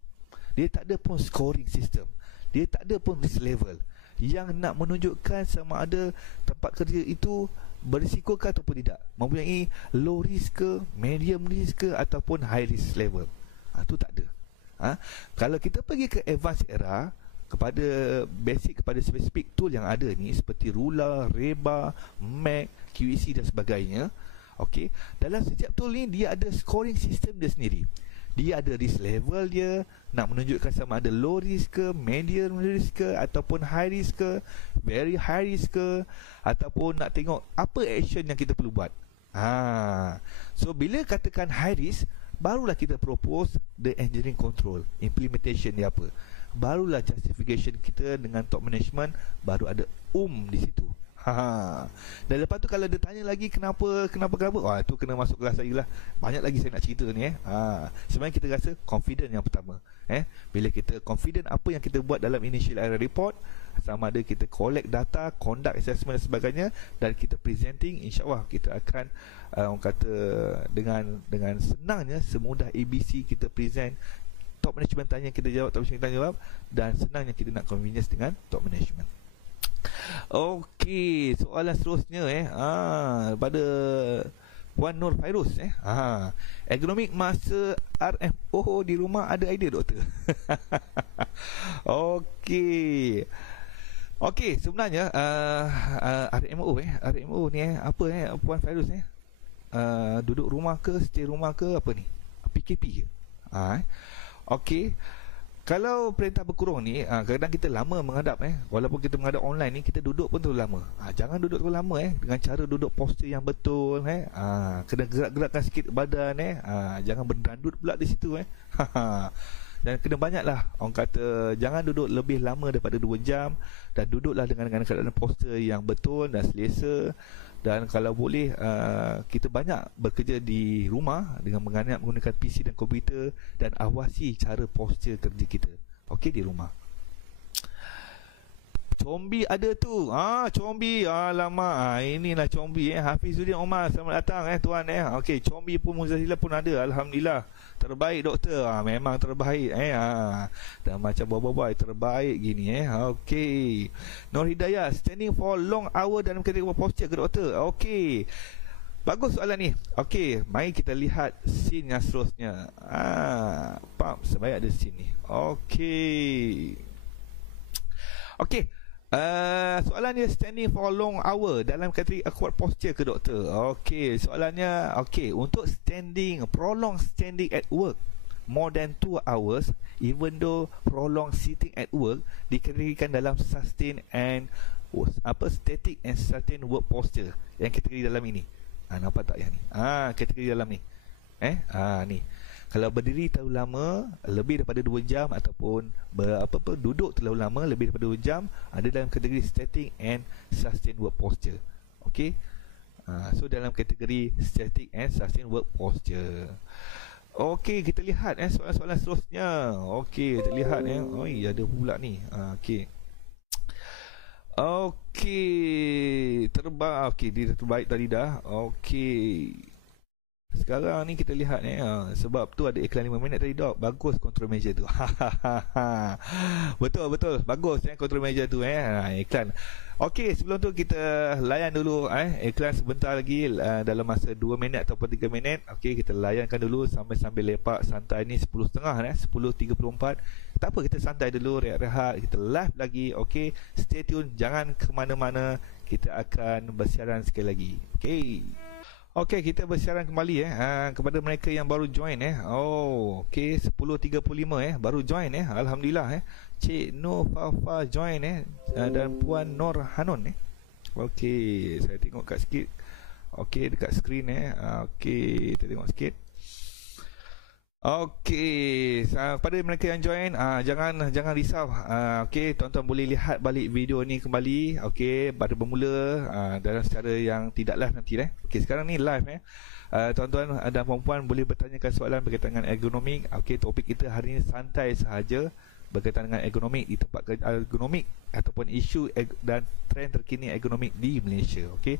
dia tak ada pun scoring system, dia tak ada pun risk level yang nak menunjukkan sama ada tempat kerja itu berisiko ke ataupun tidak, mempunyai low risk ke, medium risk ke, ataupun high risk level. Itu tak ada. Kalau kita pergi ke advanced era, kepada basic, kepada spesifik tool yang ada ni seperti Rula, Reba, Mac, QEC dan sebagainya. Okey, dalam setiap tool ni dia ada scoring system dia sendiri. Dia ada risk level dia, nak menunjukkan sama ada low risk ke, medium risk ke, ataupun high risk ke, very high risk ke, ataupun nak tengok apa action yang kita perlu buat. So bila katakan high risk, barulah kita propose the engineering control, implementation dia apa. Barulah justification kita dengan top management, baru ada di situ. Dan lepas tu kalau dia tanya lagi kenapa, wah tu kena masuk kelas lagi lah. Banyak lagi saya nak cerita ni Sebenarnya kita rasa confident yang pertama. Bila kita confident apa yang kita buat dalam initial area report, sama ada kita collect data, conduct assessment dan sebagainya, dan kita presenting, insyaAllah kita akan orang kata dengan senangnya, semudah ABC kita present. Top management tanya, kita jawab, top management tanya jawab, dan senangnya kita nak convenience dengan top management. Okey, soalan seterusnya pada Puan Nur Fairuz ergonomik masa RMO di rumah, ada idea doktor? Okey, sebenarnya RMO ni apa Puan Fairuz duduk rumah ke, stay rumah ke, apa ni, PKP ke? Okey, kalau perintah berkurung ni, kadang kita lama menghadap walaupun kita menghadap online ni, kita duduk pun terlalu lama. Jangan duduk terlalu lama dengan cara duduk postur yang betul. Kena gerak-gerakkan sikit badan. Jangan berandut pula di situ. Dan kena banyaklah, orang kata jangan duduk lebih lama daripada 2 jam, dan duduklah dengan keadaan postur yang betul dan selesa. Dan kalau boleh kita banyak bekerja di rumah dengan menggunakan PC dan komputer, dan awasi cara postur kerja kita di rumah. Combi ada tu. Combi, alamak, inilah Combi Hafizuddin Omar, selamat datang tuan Okey, Combi pun Muzazilah pun ada, alhamdulillah. Terbaik doktor, memang terbaik dan macam boy terbaik gini Okey, Nur Hidayah, standing for long hour dalam kategori posture ke doktor? Okey, bagus soalan ni. Okey, mari kita lihat scene yang seterusnya. Sebaik ada scene ni. Okey, soalan dia, standing for long hour dalam kategori awkward posture ke doktor? Okey, soalannya untuk standing, prolonged standing at work more than 2 hours, even though prolonged sitting at work dikategorikan dalam sustain and static and sustain work posture, yang kategori dalam ini. Nampak tak yang ni? Kategori dalam ni. Ni. Kalau berdiri terlalu lama, lebih daripada 2 jam, ataupun duduk terlalu lama, lebih daripada 2 jam, ada dalam kategori static and sustained work posture. Okey. So dalam kategori static and sustained work posture. Okey, kita lihat soalan-soalan seterusnya. Okey, kita lihat ada pula ni. Okey. Dia terbaik tadi dah. Okey. Sekarang ni kita lihat sebab tu ada iklan 5 minit tadi dok. Bagus control measure tu. Betul bagus control measure tu iklan. Okey, sebelum tu kita layan dulu iklan sebentar lagi, dalam masa 2 minit ataupun 3 minit. Okey, kita layankan dulu sambil lepak santai ni 10.30 10.34. Tak apa, kita santai dulu, rehat-rehat, kita live lagi. Okey, stay tune, jangan ke mana-mana. Kita akan bersiaran sekali lagi. Okey, kita bersiaran kembali kepada mereka yang baru join okey, 10.35 baru join alhamdulillah Cik Nur Fafa join dan Puan Nur Hanun okey, saya tengok kat sikit. Okey, dekat skrin okey, kita tengok sikit. Okey, pada mereka yang join, jangan risau. Okey, tuan-tuan boleh lihat balik video ni kembali. Okey, pada bermula dalam secara yang tidak live nanti Okey, sekarang ni live tuan-tuan dan puan-puan boleh bertanyakan soalan berkaitan dengan ergonomik. Okey, topik kita hari ini santai sahaja berkaitan dengan ergonomik di tempat kerja, ergonomik ataupun isu dan trend terkini ergonomik di Malaysia. Okey,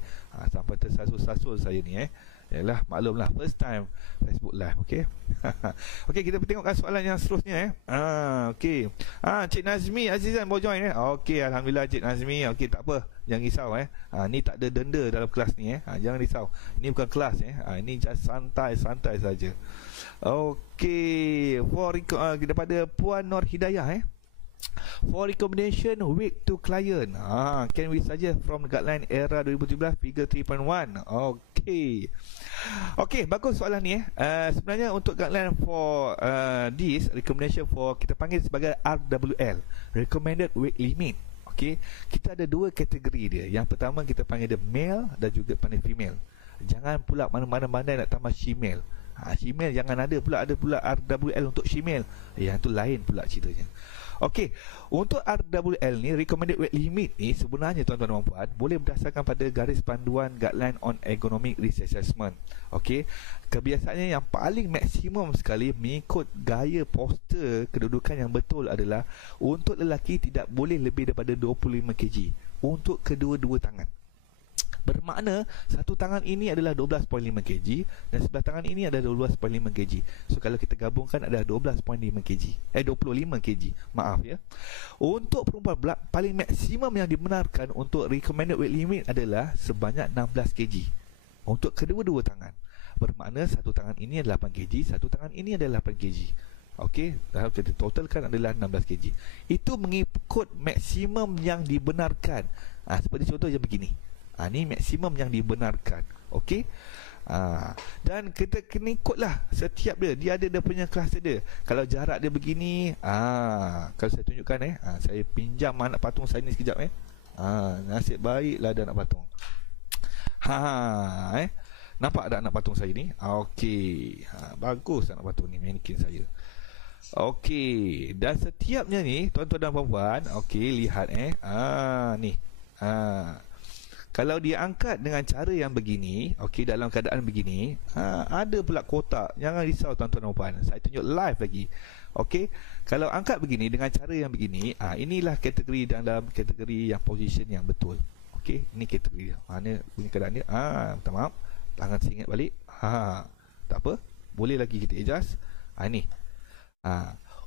sampai tersasul-sasul saya ni yalah, maklumlah, first time Facebook live. Okey. Okey, kita tengokkan soalan yang seterusnya okey. Cik Nazmi Azizan mau join Okey, alhamdulillah Cik Nazmi. Okey, tak apa, jangan risau ni tak ada denda dalam kelas ni jangan risau. Ni bukan kelas ini just santai-santai saja. Okey, daripada Puan Nur Hidayah for recommendation week to client, can we suggest from guideline era 2017 figure 3.1? Okey, bagus soalan ni sebenarnya untuk guideline for this recommendation for, kita panggil sebagai RWL, recommended weight limit. Okey, kita ada 2 kategori dia. Yang pertama kita panggil dia male dan juga panggil female. Jangan pula mana-mana nak tambah female. Shemale jangan ada pula RWL untuk Shemale. Yang tu lain pula ceritanya. Okey, untuk RWL ni, recommended weight limit ni sebenarnya tuan-tuan dan puan boleh berdasarkan pada garis panduan Guideline on Economic Risk Assessment. Okey, kebiasaannya yang paling maksimum sekali mengikut gaya poster kedudukan yang betul adalah untuk lelaki tidak boleh lebih daripada 25 kg untuk kedua-dua tangan. Bermakna satu tangan ini adalah 12.5 kg dan sebelah tangan ini adalah 12.5 kg. So kalau kita gabungkan adalah 12.5 kg. 25 kg. Maaf ya. Untuk perempuan pula, paling maksimum yang dibenarkan untuk recommended weight limit adalah sebanyak 16 kg untuk kedua-dua tangan. Bermakna satu tangan ini adalah 8 kg, satu tangan ini adalah 8 kg. Okey, kalau kita totalkan adalah 16 kg. Itu mengikut maksimum yang dibenarkan. Seperti contoh je begini. Ni maksimum yang dibenarkan. Okey. Dan kita kena ikutlah setiap dia ada punya kelas dia. Kalau jarak dia begini, kalau saya tunjukkan saya pinjam anak patung saya ni sekejap nasib baiklah ada anak patung. Nampak tak anak patung saya ni? Okey. Bagus anak patung ni, mannequin saya. Okey, dan setiapnya ni tuan-tuan dan puan-puan, okey, lihat ni. Kalau dia angkat dengan cara yang begini, okey, dalam keadaan begini, ada pula kotak. Jangan risau tuan-tuan dan puan. Saya tunjuk live lagi. Okey, kalau angkat begini dengan cara yang begini, inilah kategori dalam kategori yang position yang betul. Okey, ini kategori. Mana punya keadaan dia? Minta maaf. Tangan singat balik. Tak apa. Boleh lagi kita adjust. Ini.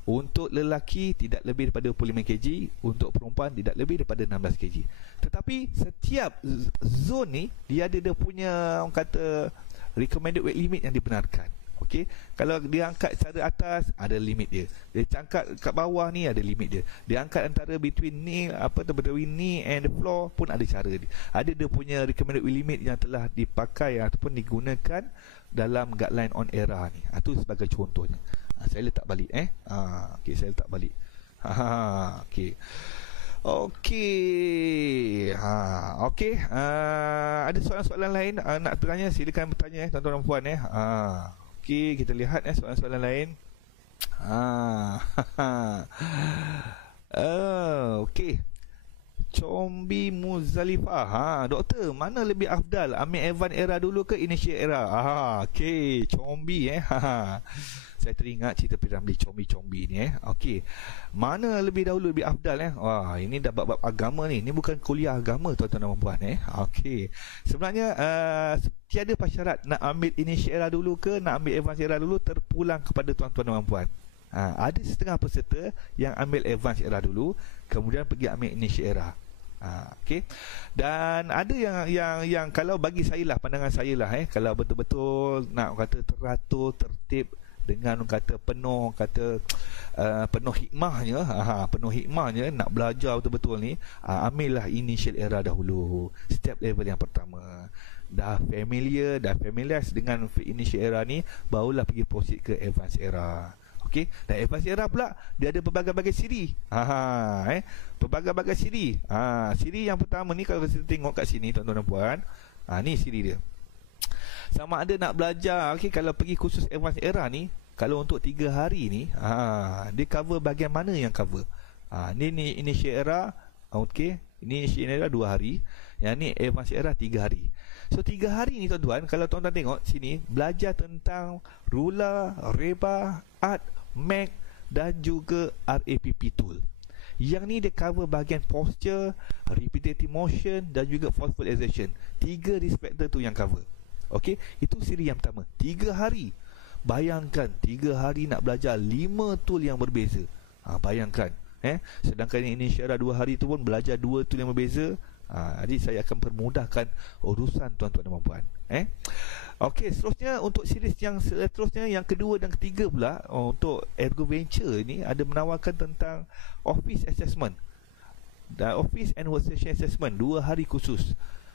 Untuk lelaki tidak lebih daripada 25 kg, untuk perempuan tidak lebih daripada 16 kg. Tetapi setiap zone ni dia ada dia punya, orang kata, recommended weight limit yang dibenarkan. Okey, kalau dia angkat secara atas ada limit dia. Dia angkat kat bawah ni ada limit dia. Dia angkat antara between knee, between knee and the floor pun ada cara dia. Ada dia punya recommended weight limit yang telah dipakai ataupun digunakan dalam guideline on ERA ni. Itu sebagai contohnya. Saya letak balik okey, saya letak balik. Okey. Okey. Okey. Ada soalan-soalan lain nak bertanya, silakan bertanya tuan-tuan dan puan Okey, kita lihat soalan-soalan lain. Okey. Combi Muzalifah. Doktor, mana lebih afdal, ambil Advanced Era dulu ke Initiate Era? Okey, Combi Saya teringat cerita Piramli Combi ni Okey. Mana lebih dahulu lebih afdal Wah, ini dah bab-bab agama ni. Ini bukan kuliah agama tuan-tuan dan puan Okey. Sebenarnya tiada pasyarat nak ambil Initiate Era dulu ke nak ambil Advanced Era dulu, terpulang kepada tuan-tuan dan puan. Ada setengah peserta yang ambil Advanced Era dulu, kemudian pergi ambil Initiate Era. Okey. Dan ada yang kalau bagi saya lah, pandangan saya lah kalau betul-betul nak kata teratur, tertib, dengan kata penuh penuh hikmahnya, penuh hikmahnya nak belajar betul-betul ni, ambillah Initial Era dahulu, step level yang pertama. Dah familiar dengan Initial Era ni, barulah pergi proceed ke Advanced Era. Okey, dan Advanced Era pula dia ada pelbagai-bagai siri. Pelbagai-bagai siri. Siri yang pertama ni kalau kita tengok kat sini tuan-tuan dan puan, ni siri dia. Sama ada nak belajar, okey, kalau pergi kursus Advanced Era ni, kalau untuk 3 hari ni, dia cover bahagian mana yang cover. Ni Initial Era, okey, ini Initial Era 2 hari, yang ni Advanced Era 3 hari. So 3 hari ni tuan-tuan, kalau tuan-tuan tengok sini, belajar tentang ruler, rebah, art, Mac dan juga RAPP tool. Yang ni dia cover bahagian posture, repetitive motion dan juga forceful exertion. 3 risk factor tu yang cover. Okey, itu siri yang pertama. 3 hari. Bayangkan 3 hari nak belajar 5 tool yang berbeza. Bayangkan sedangkan ini Syara 2 hari tu pun belajar 2 tool yang berbeza. Jadi saya akan permudahkan urusan tuan-tuan dan puan. Okey, seterusnya untuk series yang seterusnya, yang kedua dan ketiga pula, untuk Ergo Venture ni ada menawarkan tentang office assessment dan office and workstation assessment 2 hari khusus.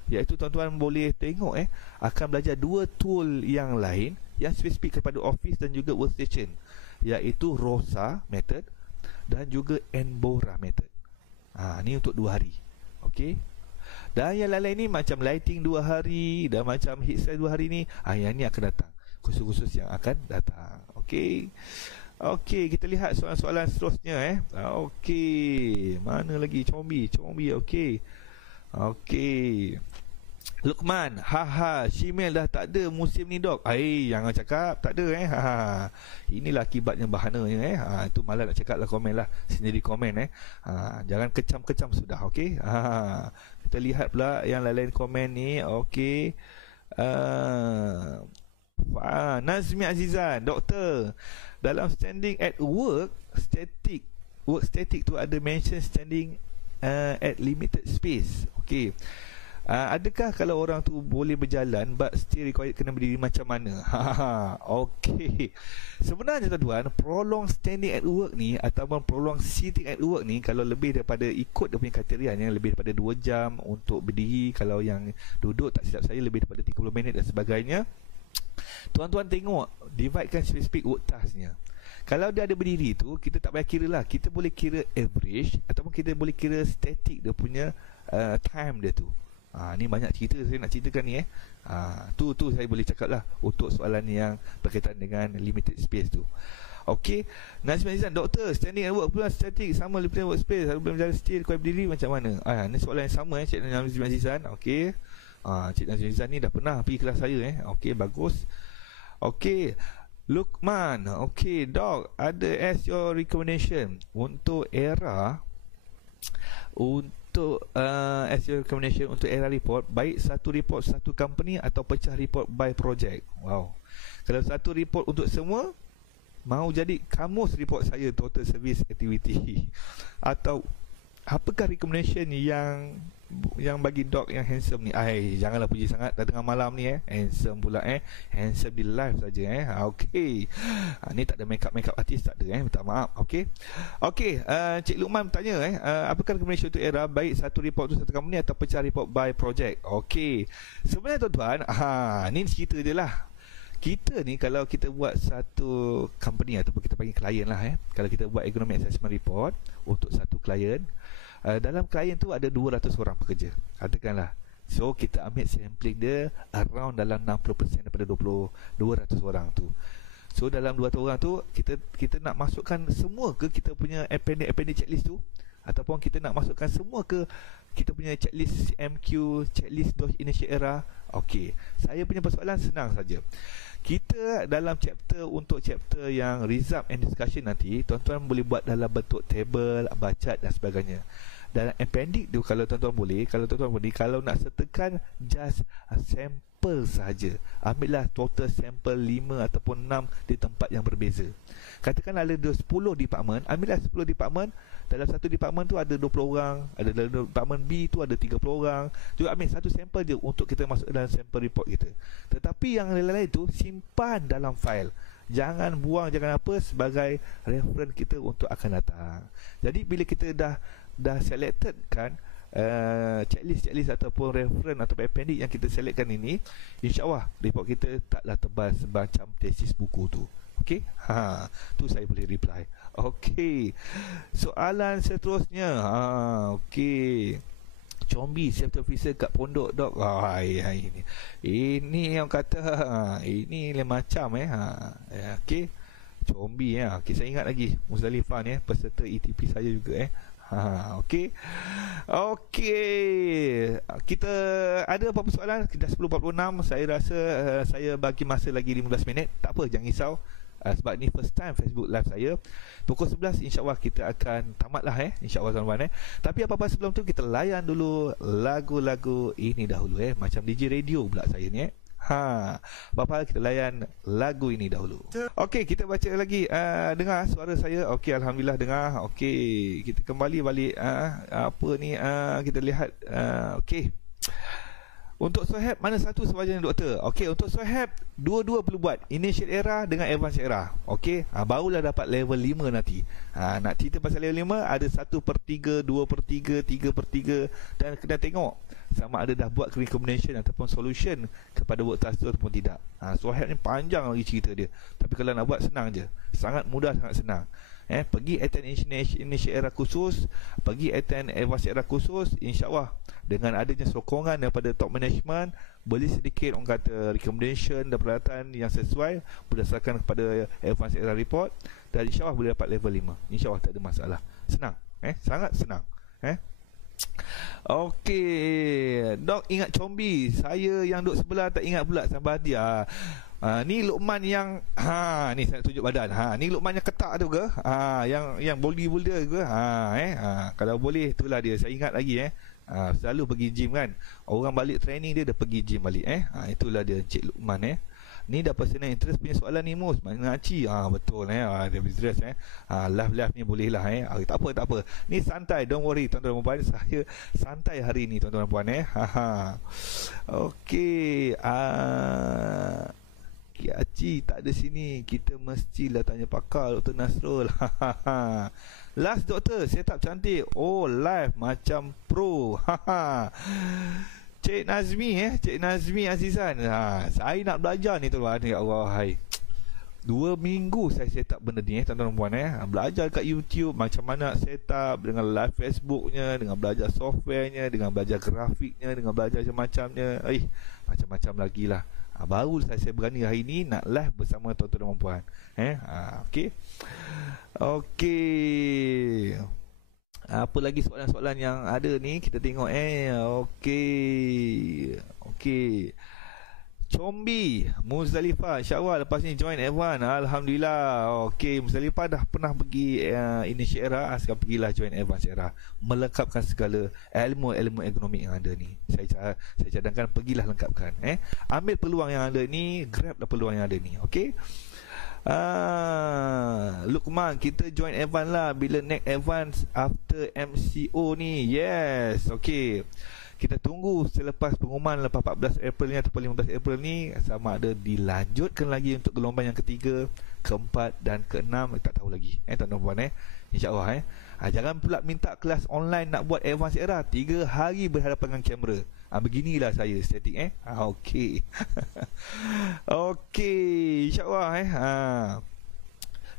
Iaitu tuan-tuan boleh tengok akan belajar 2 tool yang lain yang spesifik kepada office dan juga workstation, iaitu ROSA method dan juga Enbora method. Ni untuk 2 hari. Okey. Dan yang lain-lain ni macam lighting 2 hari dan macam heat style 2 hari ni, yang ni akan datang. kursus-kursus yang akan datang. Okey. Okey, kita lihat soalan-soalan seterusnya Okey, mana lagi? Combi, okey. Okey. Luqman, Shimel dah tak ada musim ni dok. Jangan cakap tak ada Inilah akibatnya bahananya itu malah nak cakap lah, komen lah, sendiri komen jangan kecam-kecam sudah. Okey. Kita lihat pula yang lain-lain komen ni. Okey. Nazmi Azizan, doktor, dalam standing at work static tu ada mention standing at limited space. Okey. Adakah kalau orang tu boleh berjalan but still required kena berdiri macam mana? Okey. Sebenarnya tuan-tuan, prolong standing at work ni ataupun prolong sitting at work ni, kalau lebih daripada ikut dia punya kriteria yang lebih daripada 2 jam untuk berdiri, kalau yang duduk tak silap saya lebih daripada 30 minit dan sebagainya, tuan-tuan tengok dividekan spesifik work tasknya. Kalau dia ada berdiri tu, kita tak payah kira lah, kita boleh kira average ataupun kita boleh kira static dia punya time dia tu. Ni banyak cerita saya nak ceritakan ni tu saya boleh cakap lah untuk soalan yang berkaitan dengan limited space tu. Okey. Nazmi Azizan, doktor, standing at work pula static sama limited workspace, kalau boleh berjalan still kau berdiri macam mana? Ni soalan yang sama Cik Nazmi Azizan. Okey. Cik Nazmi Azizan ni dah pernah pergi kelas saya Okey, bagus. Okey. Luqman, okey dok, ada as your recommendation untuk era as your recommendation untuk era report, baik satu report satu company atau pecah report by project. Wow. Kalau satu report untuk semua, mau jadi kamus report saya total service activity atau apakah recommendation yang bagi dog yang handsome ni? Janganlah puji sangat dah tengah malam ni handsome pula handsome di live saja Okey. Ni tak ada makeup artis, tak ada minta maaf. Okey. Cik Luqman bertanya apakah recommendation untuk era, baik satu report tu satu company atau pecah report by project? Okey. Sebenarnya tuan-tuan, ni cerita je lah. Kita ni kalau kita buat satu company ataupun kita panggil klien lah kalau kita buat economic assessment report untuk satu klien, dalam klien tu ada 200 orang pekerja, katakanlah. So kita ambil sampling dia around dalam 60% daripada 200 orang tu. So dalam 200 orang tu kita nak masukkan semua ke kita punya appendix checklist tu, ataupun kita nak masukkan semua ke kita punya checklist CMQ, checklist DOS Initial Era. Okey, saya punya persoalan senang saja. Kita dalam untuk chapter yang result and discussion nanti, tuan-tuan boleh buat dalam bentuk table, bacat dan sebagainya. Dalam appendix tu kalau tuan-tuan boleh, kalau nak sertakan just sampel saja, ambillah total sampel 5 ataupun 6 di tempat yang berbeza. Katakanlah ada 10 department, ambillah 10 department. Dalam satu department tu ada 20 orang, ada dalam department B tu ada 30 orang. Tu ambil satu sampel je untuk kita masuk dalam sampel report kita. Tetapi yang lain-lain tu simpan dalam file. Jangan buang, jangan apa, sebagai reference kita untuk akan datang. Jadi bila kita dah selected kan checklist ataupun reference atau appendix yang kita selectkan ini, insya-Allah report kita taklah tebal semacam tesis buku tu. Okey? Tu saya boleh reply. Okey. Soalan seterusnya. Okey. Combi safety officer kat pondok dok. Ini yang kata ini lain macam okey. Combi okey, saya ingat lagi Muzdalifah ni peserta ETP saya juga okey. Kita ada apa-apa soalan? Dah 10.46. Saya rasa saya bagi masa lagi 15 minit. Tak apa, jangan risau. Sebab ni first time Facebook live saya. Pukul 11 insya-Allah kita akan tamatlah insya-Allah tuan-tuan Tapi apa-apa sebelum tu kita layan dulu lagu-lagu ini dahulu macam DJ radio pula saya ni Bapa kita layan lagu ini dahulu. Okey, kita baca lagi. Dengar suara saya? Okey, alhamdulillah dengar. Okey, kita kembali balik apa ni kita lihat okey. Untuk Sohab mana satu sewajarnya doktor? Okey, untuk Sohab dua-dua perlu buat initial era dengan advanced era. Okey, barulah dapat level 5 nanti. Nak cerita pasal level 5 ada 1/3, 2/3, 3/3 dan kena tengok sama ada dah buat recommendation ataupun solution kepada work task tu ataupun tidak. Sohab ni panjang lagi cerita dia. Tapi kalau nak buat senang je. Sangat mudah, sangat senang. Pergi attend Indonesia Era khusus, pergi attend Advance Era khusus, insyaAllah dengan adanya sokongan daripada top management, beli sedikit orang kata recommendation dan peralatan yang sesuai berdasarkan kepada Advance Era report, dan insyaAllah boleh dapat level 5. InsyaAllah tak ada masalah. Senang, sangat senang. Okey, Dok ingat combi. Saya yang duduk sebelah tak ingat pula sampai hati. Ni Luqman yang ni saya tunjuk badan. Ni Luqman yang ketak tu ke? Yang bodybuilder ke? Kalau boleh itulah dia. Saya ingat lagi selalu pergi gym kan. Orang balik training dia dah pergi gym balik itulah dia Cik Luqman Ni dah personal interest punya soalan ni Mus. Makcik betul dia interest live ni boleh lah tak apa. Ni santai, don't worry tuan-tuan dan puan. Saya santai hari ni tuan-tuan dan puan Okey, Kiaci tak ada sini. Kita mestilah tanya pakar Dr. Nasrul. Last doktor, setup cantik. Oh, live macam pro. Cik Nazmi Azizan. Saya nak belajar ni tuan-tuan. Ya Allah, hai. 2 minggu saya set up benda ni tuan-tuan dan puan belajar kat YouTube macam mana setup, dengan live Facebooknya, dengan belajar softwarenya, dengan belajar grafiknya, dengan belajar macam-macamnya. Macam-macam lagi lah. Baru saya berani hari ni nak live bersama tuan-tuan dan puan. Okey. Apa lagi soalan-soalan yang ada ni? Kita tengok Okey. Combi Muzdalifah, insyaAllah lepas ni join Evan. Alhamdulillah. Okey, Muzdalifah dah pernah pergi Indonesia Era, sekarang pergilah join Advance Era, melengkapkan segala ilmu-ilmu ekonomi yang ada ni. Saya cadangkan pergilah lengkapkan. Ambil peluang yang ada ni, grab lah peluang yang ada ni. Okey. Luqman, kita join Advance lah. Bila next Advance after MCO ni? Yes. Okey, kita tunggu selepas pengumuman lepas 14 April ni ataupun 15 April ni, sama ada dilanjutkan lagi untuk gelombang yang ketiga, keempat dan keenam, tak tahu lagi tuan-tuan puan InsyaAllah jangan pula minta kelas online nak buat Advance Era 3 hari berhadapan dengan kamera. Beginilah saya static Okey. Okey, insyaAllah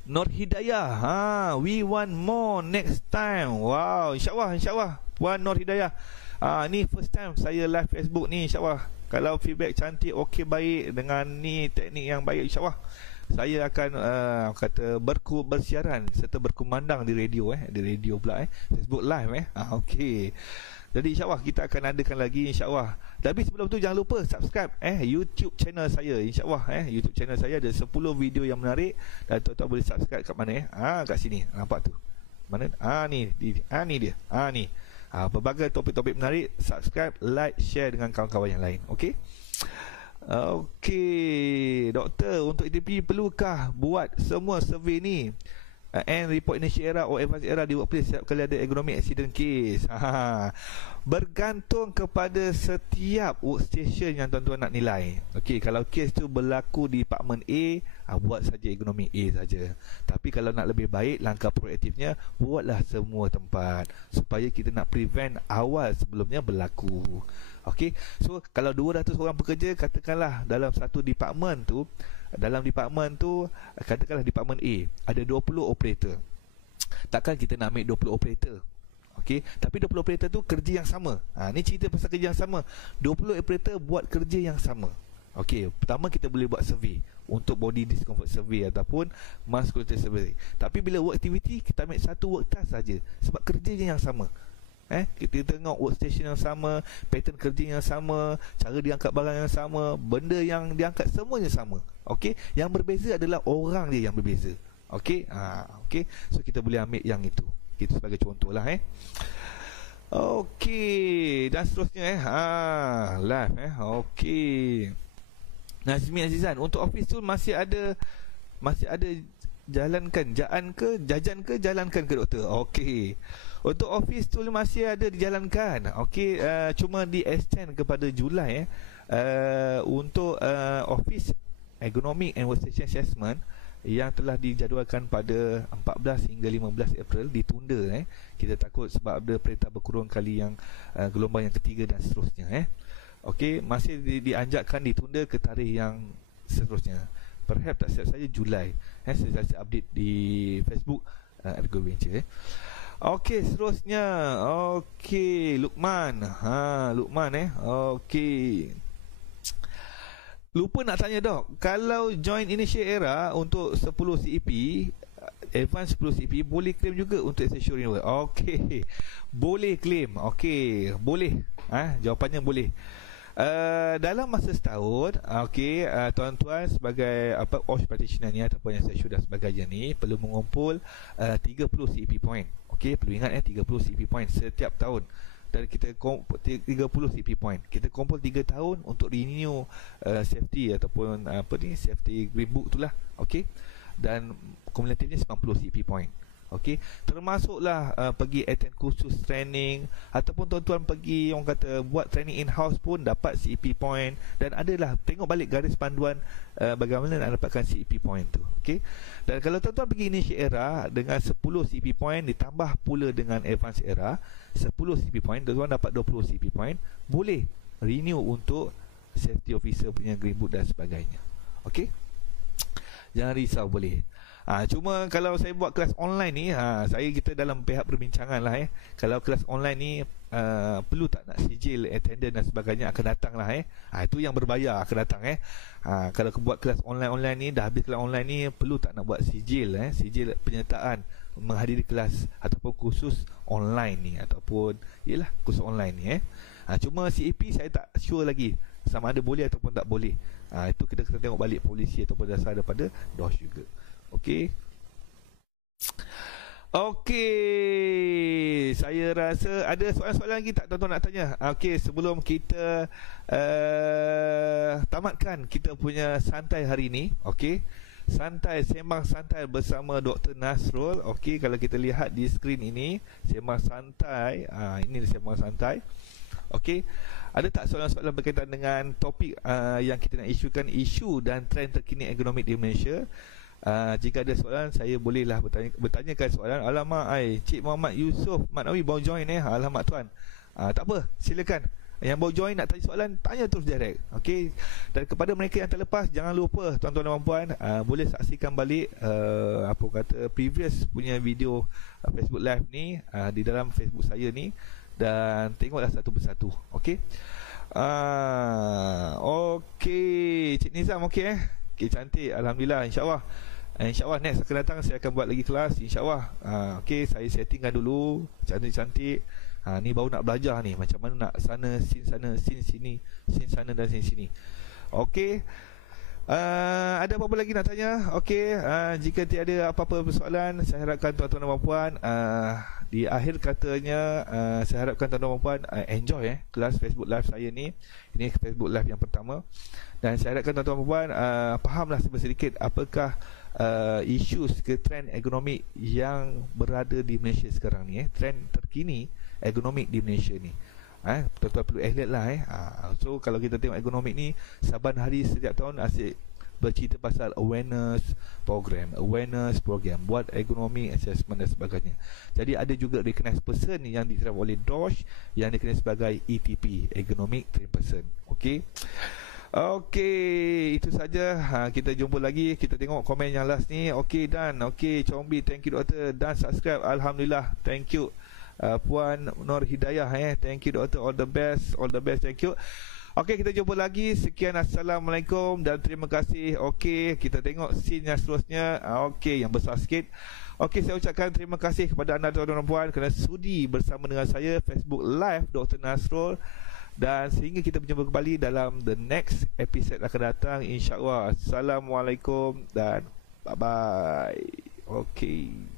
Nur Hidayah, we want more next time. Wow, insyaAllah Puan Nur Hidayah, ni first time saya live Facebook ni. InsyaAllah kalau feedback cantik, okey, baik, dengan ni teknik yang baik, InsyaAllah saya akan bersiaran serta berkumandang di radio di radio pula Facebook live okey. Jadi insyaAllah kita akan adakan lagi insyaAllah. Tapi sebelum tu jangan lupa subscribe YouTube channel saya. InsyaAllah YouTube channel saya ada 10 video yang menarik, dan tuan-tuan boleh subscribe kat mana kat sini. Nampak tu? Mana? Ni dia. Ni. Berbagai topik-topik menarik. Subscribe, like, share dengan kawan-kawan yang lain. Okey? Okey, doktor, untuk ETP perlukah buat semua survey ni and report Indonesia Era or Advance Era di workplace setiap kali ada economic accident case? Bergantung kepada setiap workstation yang tuan-tuan nak nilai. Okey, kalau case tu berlaku di department A, buat saja economic A saja. Tapi kalau nak lebih baik, langkah proaktifnya buatlah semua tempat supaya kita nak prevent awal sebelumnya berlaku. Okey, so kalau 200 orang pekerja, katakanlah dalam satu department tu, katakanlah department A ada 20 operator. Takkan kita nak ambil 20 operator. Okey, tapi 20 operator tu kerja yang sama. Ni cerita pasal kerja yang sama. 20 operator buat kerja yang sama. Okey, pertama kita boleh buat survey untuk body discomfort survey ataupun musculoskeletal survey. Tapi bila work activity, kita ambil satu work task saja sebab kerjanya yang sama. Kita tengok workstation yang sama, pattern kerja yang sama, cara diangkat barang yang sama, benda yang diangkat semuanya sama. Okey, yang berbeza adalah orang dia yang berbeza. Okey, okey. So kita boleh ambil yang itu. Itu sebagai contohlah Okey, dan seterusnya live Okey. Nazmi Azizan, untuk office tu masih ada jajan ke doktor? Okey. Untuk office tool masih ada dijalankan. Okey, cuma di extend kepada Julai untuk office economic and workstation assessment yang telah dijadualkan pada 14 hingga 15 April ditunda. Kita takut sebab ada perintah berkurung kali yang gelombang yang ketiga dan seterusnya. Okey, masih dianjurkan ditunda ke tarikh yang seterusnya. Perhaps tak silap saya Julai. Saya update di Facebook Ergo Venture. Okey, seterusnya. Okey, Lukman. Lukman Okey. Lupa nak tanya dok, kalau join initial era untuk 10 CEP, advance 10 CEP, boleh claim juga untuk essential renewal? Okey, boleh claim. Okey, boleh. Jawapannya boleh. Dalam masa setahun, okey, tuan-tuan sebagai OSH practitioner ni ataupun essential dan sebagainya ni perlu mengumpul 30 CEP point. Okey, perlu ingat 30 CEP point setiap tahun. Dan kita 30 CP point. Kita kumpul 3 tahun untuk renew safety ataupun safety green book tu lah. Okey. Dan kumulatifnya 90 CP point. Okey. Termasuklah pergi attend kursus training ataupun tuan-tuan pergi orang kata buat training in-house pun dapat CP point, dan adalah tengok balik garis panduan bagaimana nak dapatkan CP point tu. Okey. Dan kalau tuan-tuan pergi initial era dengan 10 CP point ditambah pula dengan advance era 10 CP point, tuan-tuan dapat 20 CP point, boleh renew untuk safety officer punya green book dan sebagainya. Okey, jangan risau, boleh. Cuma kalau saya buat kelas online ni, kita dalam pihak perbincangan lah kalau kelas online ni perlu tak nak sijil attendant dan sebagainya akan datang lah itu yang berbayar akan datang kalau buat kelas online ni, dah habis kelas online ni, perlu tak nak buat sijil sijil penyertaan menghadiri kelas ataupun kursus online ni, ataupun ialah kursus online ni cuma CEP saya tak sure lagi sama ada boleh ataupun tak boleh. Itu kita kena tengok balik polisi ataupun dasar daripada DOS juga. Okey. Okey, saya rasa ada soalan-soalan lagi tak tuan-tuan nak tanya? Okey, sebelum kita tamatkan kita punya santai hari ni. Okey, santai, sembang santai bersama Dr. Nasrul. Okey, kalau kita lihat di skrin ini, sembang santai. Ini sembang santai. Okey, ada tak soalan-soalan berkaitan dengan topik yang kita nak isukan, isu dan trend terkini ekonomi di Malaysia? Jika ada soalan, saya bolehlah bertanyakan soalan. Alamak, Cik Muhammad Yusof Maknawi baru join alamak tuan. Tak apa, silakan. Yang baru join nak tanya soalan, tanya terus direct. Okey. Dan kepada mereka yang terlepas, jangan lupa tuan-tuan dan puan, boleh saksikan balik previous punya video Facebook live ni di dalam Facebook saya ni, dan tengoklah satu persatu. Okey. Okey, Cik Nizam okey Okey, cantik, alhamdulillah. InsyaAllah next akan datang saya akan buat lagi kelas, InsyaAllah. Okey, saya settingkan dulu cantik-cantik. Ni baru nak belajar ni, macam mana nak sana, scene sini, scene sana dan scene sini. Okey, ada apa-apa lagi nak tanya? Okey, jika tiada apa-apa persoalan, saya harapkan tuan-tuan dan puan, di akhir katanya, saya harapkan tuan-tuan dan puan enjoy kelas Facebook live saya ni. Ini Facebook live yang pertama, dan saya harapkan tuan-tuan dan puan fahamlah sedikit apakah isu ke trend ekonomi yang berada di Malaysia sekarang ni, trend terkini ekonomi di Malaysia ni. Tuan-tuan perlu elok lah So kalau kita tengok ekonomi ni, saban hari setiap tahun asyik bercerita pasal awareness program, buat ekonomi assessment dan sebagainya. Jadi ada juga recognized person yang diterap oleh DOSH yang dikenal sebagai ETP, Economic Trained Person. Okey. Okey, itu saja. Kita jumpa lagi. Kita tengok komen yang last ni. Okey, dan okey, Combi, thank you doktor. Dan subscribe, alhamdulillah, thank you. Puan Nur Hidayah, thank you doktor, all the best, thank you. Okey, kita jumpa lagi. Sekian, assalamualaikum dan terima kasih. Okey, kita tengok scene yang seterusnya. Okey, yang besar sikit. Okey, saya ucapkan terima kasih kepada anda tuan-tuan dan puan kerana sudi bersama dengan saya Facebook Live Dr. Nasrul. Dan sehingga kita berjumpa kembali dalam the next episode akan datang, InsyaAllah. Assalamualaikum dan bye-bye. Okey.